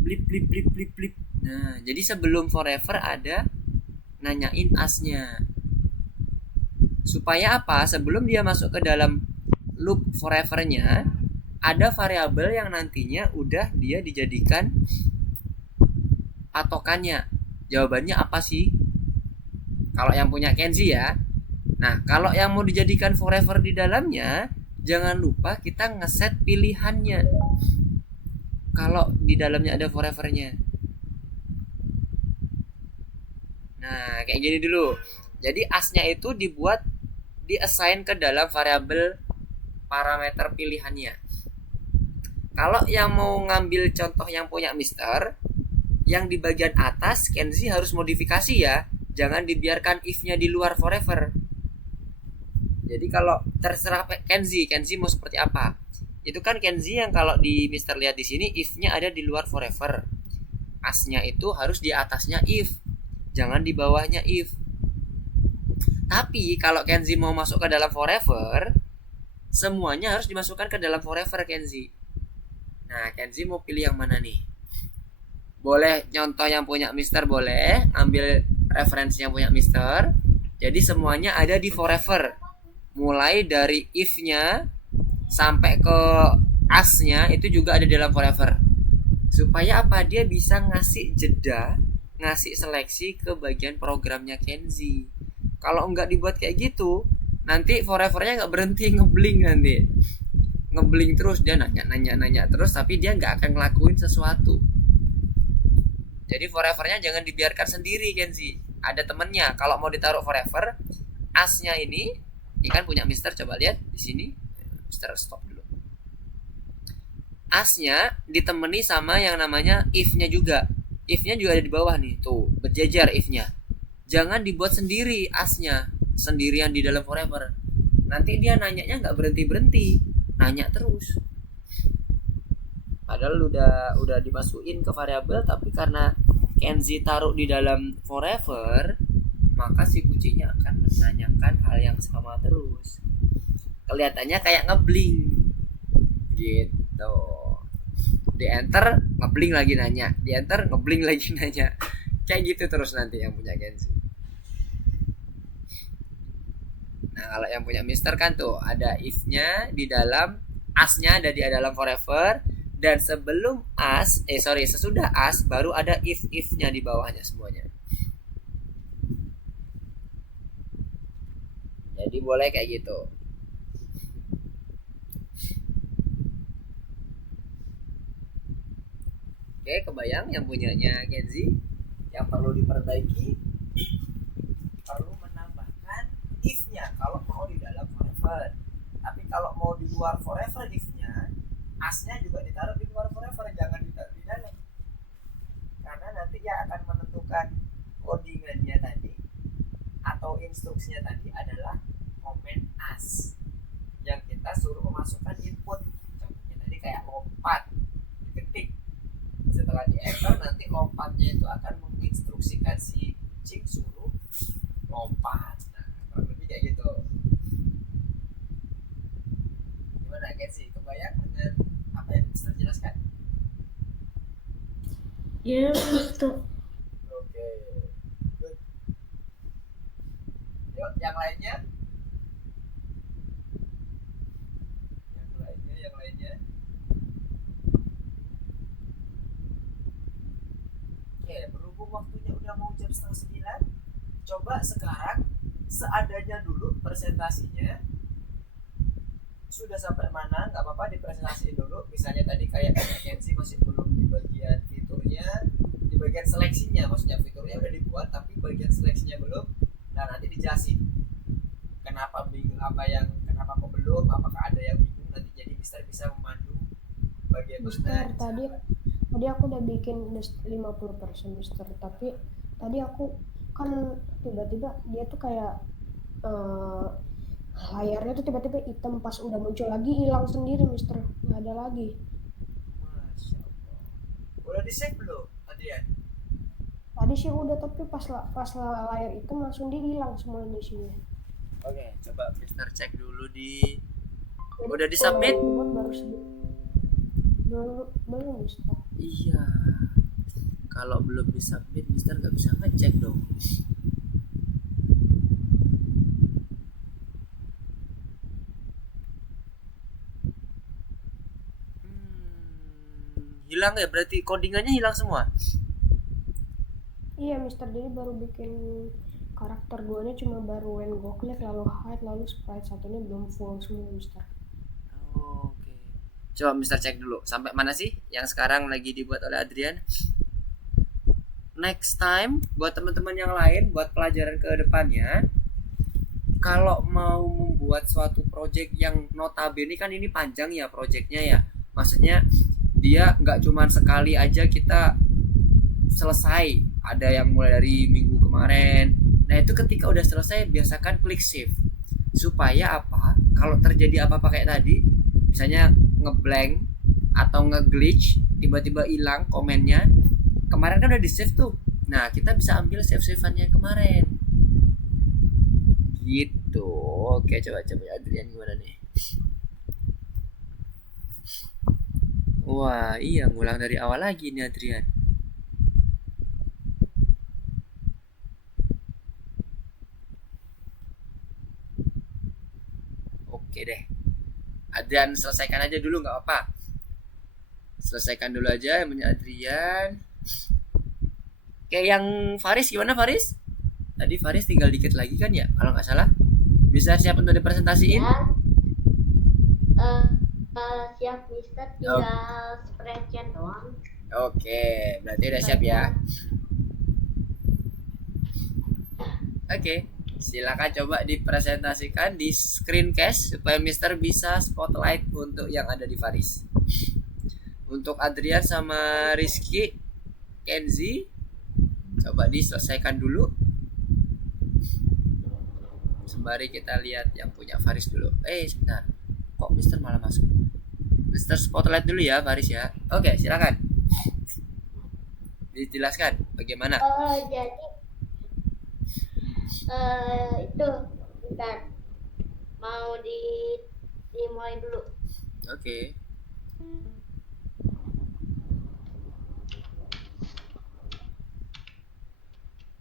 Blip blip blip blip blip. Nah, jadi sebelum forever ada nanyain asnya. Supaya apa? Sebelum dia masuk ke dalam loop forevernya, ada variabel yang nantinya udah dia dijadikan patokannya. Jawabannya apa sih? Kalau yang punya Kenzi ya. Nah, kalau yang mau dijadikan forever di dalamnya, jangan lupa kita ngeset pilihannya. Kalau di dalamnya ada forevernya. Nah, kayak gini dulu. Jadi asnya itu dibuat di-assign ke dalam variabel parameter pilihannya. Kalau yang mau ngambil contoh yang punya Mister, yang di bagian atas Kenzi harus modifikasi ya. jangan dibiarkan if-nya di luar forever. Jadi kalau terserah Kenzi mau seperti apa. Itu kan Kenzi yang kalau di Mister lihat di sini if-nya ada di luar forever. As-nya itu harus di atasnya if, jangan di bawahnya if. Tapi kalau Kenzi mau masuk ke dalam forever, semuanya harus dimasukkan ke dalam forever Kenzi. Nah, Kenzi mau pilih yang mana nih? Boleh nyontoh yang punya Mister, boleh ambil referensi yang punya Mister. Jadi semuanya ada di forever. Mulai dari if-nya sampai ke as-nya itu juga ada dalam forever. Supaya apa? Dia bisa ngasih jeda, ngasih seleksi ke bagian programnya Kenzi. Kalau enggak dibuat kayak gitu, nanti forevernya nggak berhenti ngebling nanti. Ngebling terus, dia nanya terus, tapi dia nggak akan ngelakuin sesuatu. Jadi forevernya jangan dibiarkan sendiri Kenzi. Ada temennya. Kalau mau ditaruh forever, as-nya ini kan punya Mister, coba lihat di sini. Mister stop dulu. As-nya ditemani sama yang namanya if-nya juga. If-nya juga ada di bawah nih, tuh berjejer if-nya. Jangan dibuat sendiri as-nya, sendirian di dalam forever. Nanti dia nanyanya nggak berhenti, nanya terus. Padahal udah dimasukin ke variabel, tapi karena Kenzi taruh di dalam forever, maka si kucingnya akan menanyakan hal yang sama terus. Kelihatannya kayak ngebling gitu. Di enter ngebling lagi nanya, di enter ngebling lagi nanya. Kayak gitu terus nanti yang punya Kenzi. Nah, kalau yang punya Mister kan tuh ada if-nya di dalam, as-nya ada di dalam forever, dan sebelum sesudah as baru ada if-nya di bawahnya semuanya. Jadi boleh kayak gitu. Oke, kebayang yang punyanya Kenzi? Yang perlu diperbaiki, perlu menambahkan if-nya kalau mau di dalam forever. Tapi kalau mau di luar forever if-nya, as-nya juga ditaruh di luar forever, jangan ditaruh di dalam. Karena nanti dia akan menentukan codingannya tadi atau instruksinya tadi adalah komen as yang kita suruh memasukkan input. Contohnya tadi kayak lompat, diketik. Setelah di enter nanti lompatnya itu akan menginstruksikan si kucing suruh lompat. Nah, kurang lebih kayak gitu. Gimana Kenzi? Kebayang dengan apa yang Mister jelaskan? Ya, betul. Oke. Good. Yuk, yang lainnya. Yang lainnya. Oke, berhubung waktunya udah mau jam 8:30, coba sekarang seadanya dulu presentasinya. Sudah sampai mana? Nggak apa-apa dipresentasiin dulu. Misalnya tadi kayak Kenzi masih belum di bagian fiturnya, di bagian seleksinya, maksudnya fiturnya udah dibuat tapi bagian seleksinya belum. Nah, nanti dijelasin kenapa bingung, kenapa kok belum, apakah ada yang bingung, nanti jadi Mister bisa memandu bagian Mister, mana. tadi aku udah bikin 50% Mister, tapi tadi aku kan tiba-tiba dia tuh kayak layarnya tuh tiba-tiba hitam, pas udah muncul lagi hilang sendiri Mister, nggak ada lagi. Masya Allah. Udah di save belum Adrian? Tadi sih udah, tapi pas layar hitam langsung dia hilang semuanya isinya. Oke, coba Mister cek dulu di. Udah di submit? Belum Mister. Iya. Kalau belum di submit, Mister nggak bisa ngecek dong. Hilang ya, berarti codingannya hilang semua. Iya Mister, jadi baru bikin karakter 2-nya cuma baru when go click, lalu hide, lalu sprite satunya belum full semua Mister. Oke. Coba Mister cek dulu sampai mana sih yang sekarang lagi dibuat oleh Adrian. Next time buat teman-teman yang lain, buat pelajaran ke depannya, kalau mau membuat suatu project yang notabene kan ini panjang ya projectnya ya, maksudnya dia nggak cuma sekali aja kita selesai. Ada yang mulai dari minggu kemarin, Nah itu ketika udah selesai biasakan klik save supaya apa? Kalau terjadi apa-apa kayak tadi, misalnya ngeblank atau ngeglitch, tiba-tiba hilang komennya, kemarin kan udah di save tuh. Nah kita bisa ambil save-saveannya kemarin. Gitu. Oke, coba Adrian gimana nih? Wah, iya ngulang dari awal lagi nih Adrian. Oke deh. Adrian selesaikan aja dulu nggak apa. Selesaikan dulu aja yang punya Adrian. Oke, yang Faris gimana Faris? Tadi Faris tinggal dikit lagi kan ya, kalau nggak salah. Bisa siap untuk dipresentasiin? Ya. Siap Mister, tinggal spreadsheet doang. Oke, berarti udah siap ya. Oke, silakan coba dipresentasikan di screencast supaya Mister bisa spotlight untuk yang ada di Faris. Untuk Adrian sama Rizky, Kenzi, coba diselesaikan dulu. Sembari kita lihat yang punya Faris dulu. Sebentar, kok Mister malah masuk? Mister spotlight dulu ya Faris ya. Oke, silakan. Dijelaskan bagaimana? Jadi itu bentar, mau dimulai dulu. Oke.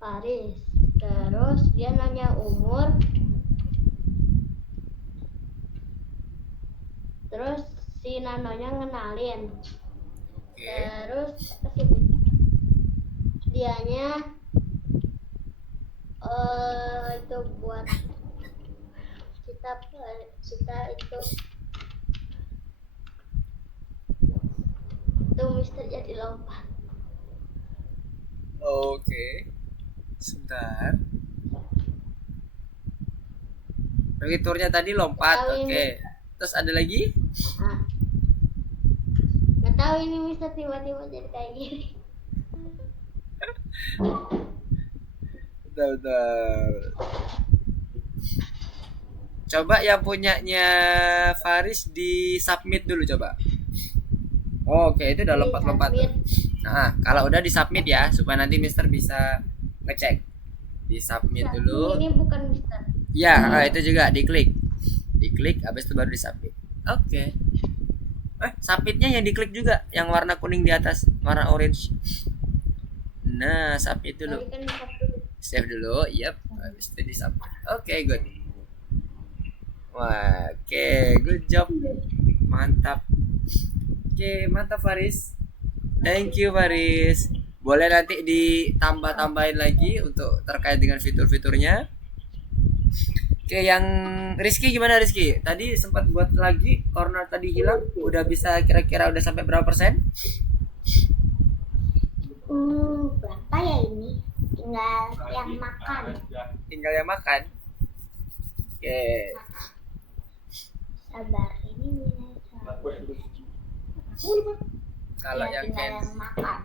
Faris, terus dia nanya umur, terus si Nanonya ngenalin, Oke. terus dianya itu buat kita itu Mister jadi lompat. Oke. Sebentar. Fiturnya tadi lompat. Tahu Oke. ini. Terus ada lagi? Nggak tahu ini Mister tiba-tiba jadi kayak gini. Bentar. Coba yang punyanya Faris di submit dulu coba. Oke, itu udah lompat-lompat. Nah, kalau udah di submit ya, supaya nanti Mister bisa ngecek. Di submit dulu. Ini bukan Mister. Ya, itu juga diklik. Diklik, habis itu baru di submit. Oke. Submitnya yang diklik juga, yang warna kuning di atas, warna orange. Nah, submit dulu. Save dulu, yep. Habis itu di submit. Oke, good. Wah, oke, good job. Mantap. Oke, mantap Faris. Thank you Faris. Boleh nanti ditambah-tambahin lagi untuk terkait dengan fitur-fiturnya. Oke, yang Rizky gimana Rizky? Tadi sempat buat lagi, corner tadi hilang. Udah bisa kira-kira udah sampai berapa persen? Berapa ya ini? Tinggal yang makan. Tinggal yang makan. Oke. Sabar, ini Kalau ya, yang tinggal yang makan.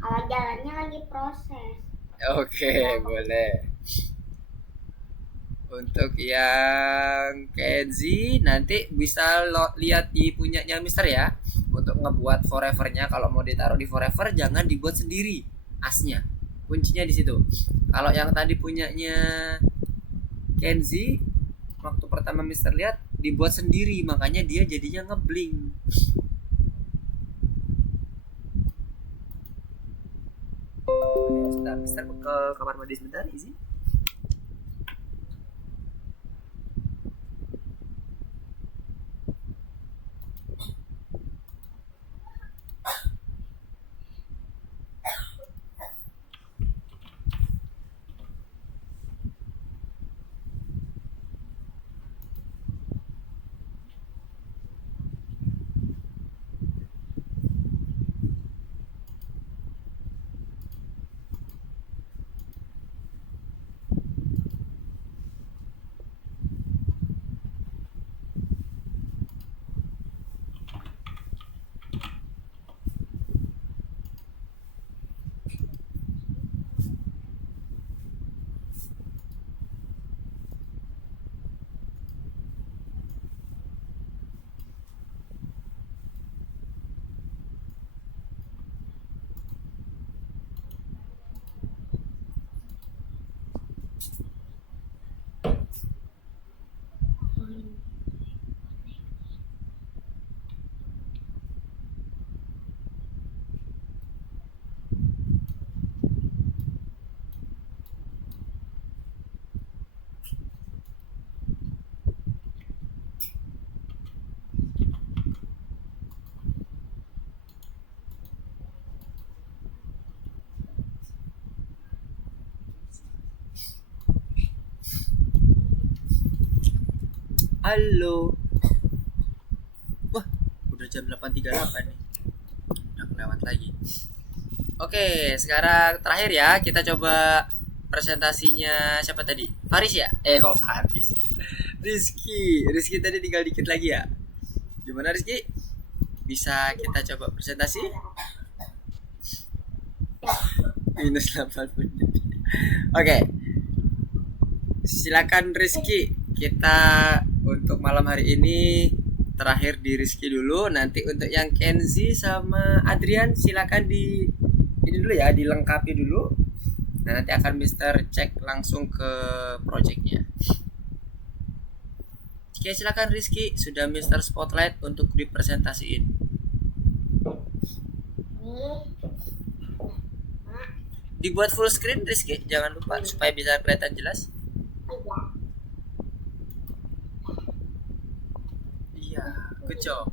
Kalau jalannya lagi proses. Oke, boleh. Untuk yang Kenzi nanti bisa lihat di punyanya Mister ya. Untuk ngebuat forevernya, kalau mau ditaruh di forever jangan dibuat sendiri asnya. Kuncinya di situ. Kalau yang tadi punyanya Kenzi, waktu pertama Mister lihat dibuat sendiri, makanya dia jadinya ngebling. Sebentar, Mister ke kamar mandi sebentar, izin. Halo. Wah, udah jam 8.38 nih. Udah kelewat lagi. Oke, sekarang terakhir ya, kita coba presentasinya siapa tadi? Faris ya? Kok Faris? Rizky tadi tinggal dikit lagi ya. Gimana Rizky? Bisa kita coba presentasi? Minus 8 menit. Oke. Silakan Rizky. Kita untuk malam hari ini terakhir di Rizky dulu. Nanti untuk yang Kenzi sama Adrian silakan ini dulu ya, dilengkapi dulu. Nah, nanti akan Mister cek langsung ke projectnya. Oke, silakan Rizky, sudah Mister Spotlight untuk dipresentasiin. Nih, Dibuat full screen Rizky, jangan lupa supaya bisa kelihatan jelas. Iya, good job.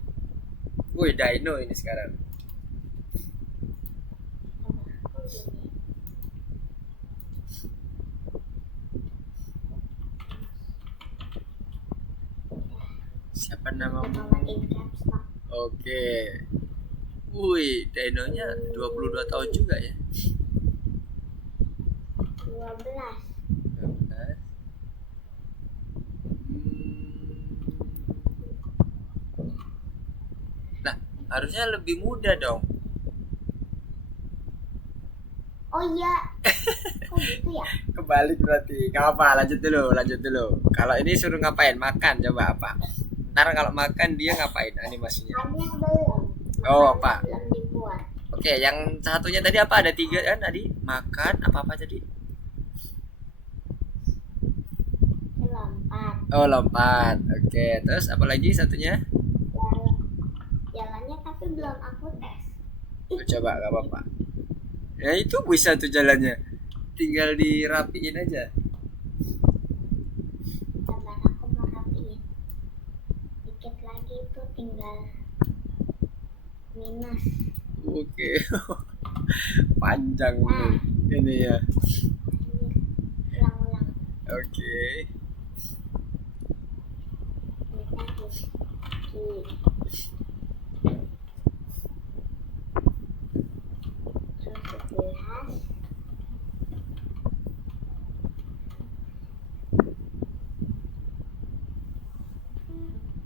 Wih, Dino ini sekarang. Siapa namamu? Mama in caps lock. Oke. Wih, Dinonya 22 tahun juga ya. 12. 12. Nah, harusnya lebih muda dong. Oh iya. Kok gitu ya? Kebalik berarti. Gak apa, lanjut dulu. Kalau ini suruh ngapain? Makan, coba apa? Ntar kalau makan dia ngapain animasinya? Ada yang belum. Oh, Makanan apa? Belum dibuat. Oke, yang satunya tadi apa? Ada 3 kan tadi? Makan, apa-apa tadi? Lompat. Oh, lompat. Oke, terus apa lagi satunya? Jalannya tapi belum aku tes. Oh, coba, gak apa-apa. Ya itu bisa tuh jalannya. Tinggal dirapiin aja. Sabar, aku mau rapiin. Dikit lagi itu tinggal minus. Oke. Panjang nih ini ya. Ulang-ulang. Oke. Ini lagi. Terus 11.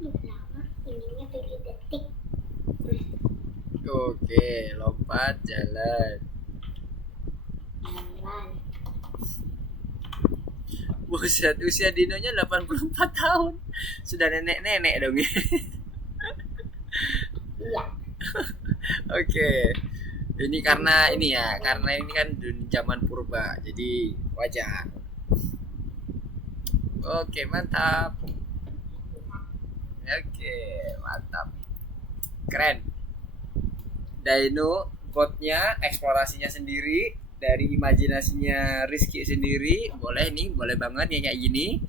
Lama, ininya 7 detik. Oke, lompat jalan. Jalan. Buset, usia Dinonya 84 tahun. Sudah nenek-nenek dong ya. Iya. Oke. Ini karena ini kan zaman purba. Jadi wajar. Oke, mantap. Oke, mantap. Keren. Dino botnya eksplorasinya sendiri dari imajinasinya Rizky sendiri, boleh banget ya kayak gini.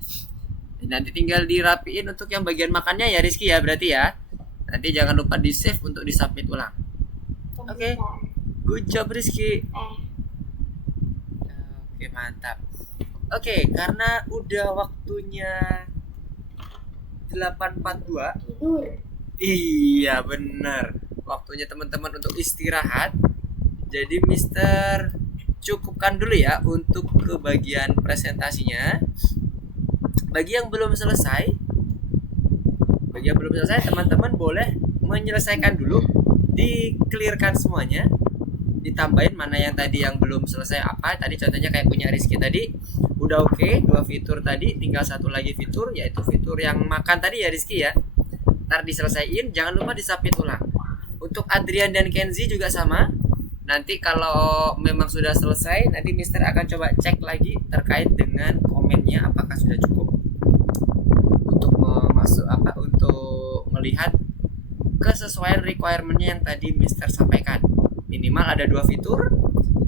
Nanti tinggal dirapiin untuk yang bagian makannya ya Rizky ya, berarti ya. Nanti jangan lupa di save untuk disubmit ulang. Oke. Good job Rizky. Oke, mantap. Oke, karena udah waktunya 8.42. Tidur. Iya benar. Waktunya teman-teman untuk istirahat. Jadi Mister cukupkan dulu ya untuk ke bagian presentasinya. Bagi yang belum selesai, teman-teman boleh menyelesaikan dulu, di-clearkan semuanya, ditambahin mana yang tadi yang belum selesai apa. Tadi contohnya kayak punya Rizky tadi udah oke, 2 fitur tadi, tinggal 1 lagi fitur, yaitu fitur yang makan tadi ya Rizky ya. Ntar diselesaiin, jangan lupa disubmit ulang. Untuk Adrian dan Kenzi juga sama. Nanti kalau memang sudah selesai, nanti Mister akan coba cek lagi terkait dengan komennya apakah sudah cukup untuk untuk melihat kesesuaian requirementnya yang tadi Mister sampaikan. Minimal ada 2 fitur,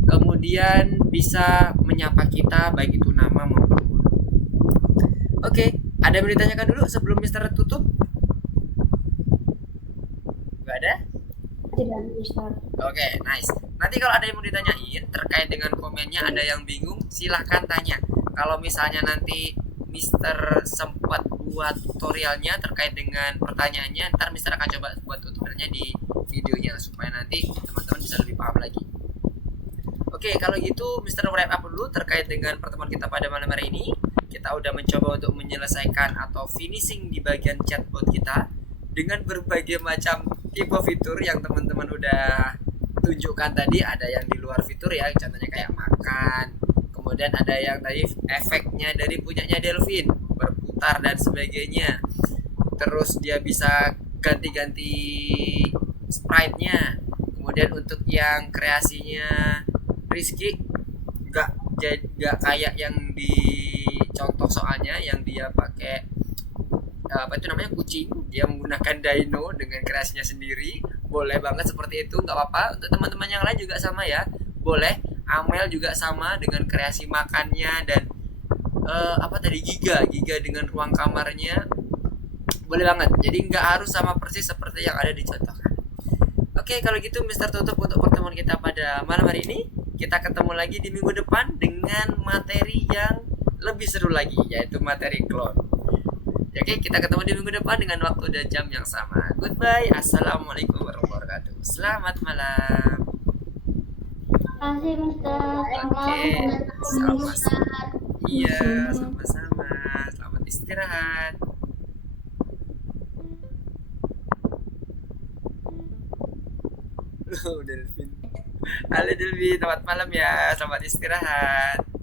kemudian bisa menyapa kita baik itu nama maupun umur. Oke, ada yang ditanyakan dulu sebelum Mister tutup? Gak ada? Tidak, Mister. Oke, nice. Nanti kalau ada yang mau ditanyain terkait dengan komennya, ada yang bingung, silahkan tanya. Kalau misalnya nanti Mister sempat buat tutorialnya terkait dengan pertanyaannya. Ntar Mister akan coba buat tutorialnya di videonya supaya nanti teman-teman bisa lebih paham lagi. Oke, kalau gitu Mister wrap up dulu terkait dengan pertemuan kita pada malam hari ini. Kita udah mencoba untuk menyelesaikan atau finishing di bagian chatbot kita dengan berbagai macam tipe fitur yang teman-teman udah tunjukkan tadi. Ada yang di luar fitur ya, contohnya kayak makan. Kemudian ada yang tadi efeknya dari punyanya Delvin, berputar dan sebagainya. Terus dia bisa ganti-ganti sprite-nya. Kemudian untuk yang kreasinya Rizky nggak kayak yang di contoh soalnya yang dia pakai apa itu namanya kucing, dia menggunakan dino dengan kreasinya sendiri. Boleh banget seperti itu, nggak apa-apa. Untuk teman-teman yang lain juga sama ya, boleh. Amel juga sama dengan kreasi makannya dan apa tadi Giga dengan ruang kamarnya, boleh banget. Jadi nggak harus sama persis seperti yang ada dicontohkan. Oke, kalau gitu Mister tutup untuk pertemuan kita pada malam hari ini. Kita ketemu lagi di minggu depan dengan materi yang lebih seru lagi, yaitu materi clone. Oke, kita ketemu di minggu depan dengan waktu dan jam yang sama. Goodbye. Assalamualaikum warahmatullahi wabarakatuh. Selamat malam. Terima kasih Mister. Oke, sama-sama. Iya, sama-sama. Selamat istirahat. Delvin. Halo Delvin, selamat malam ya. Selamat istirahat.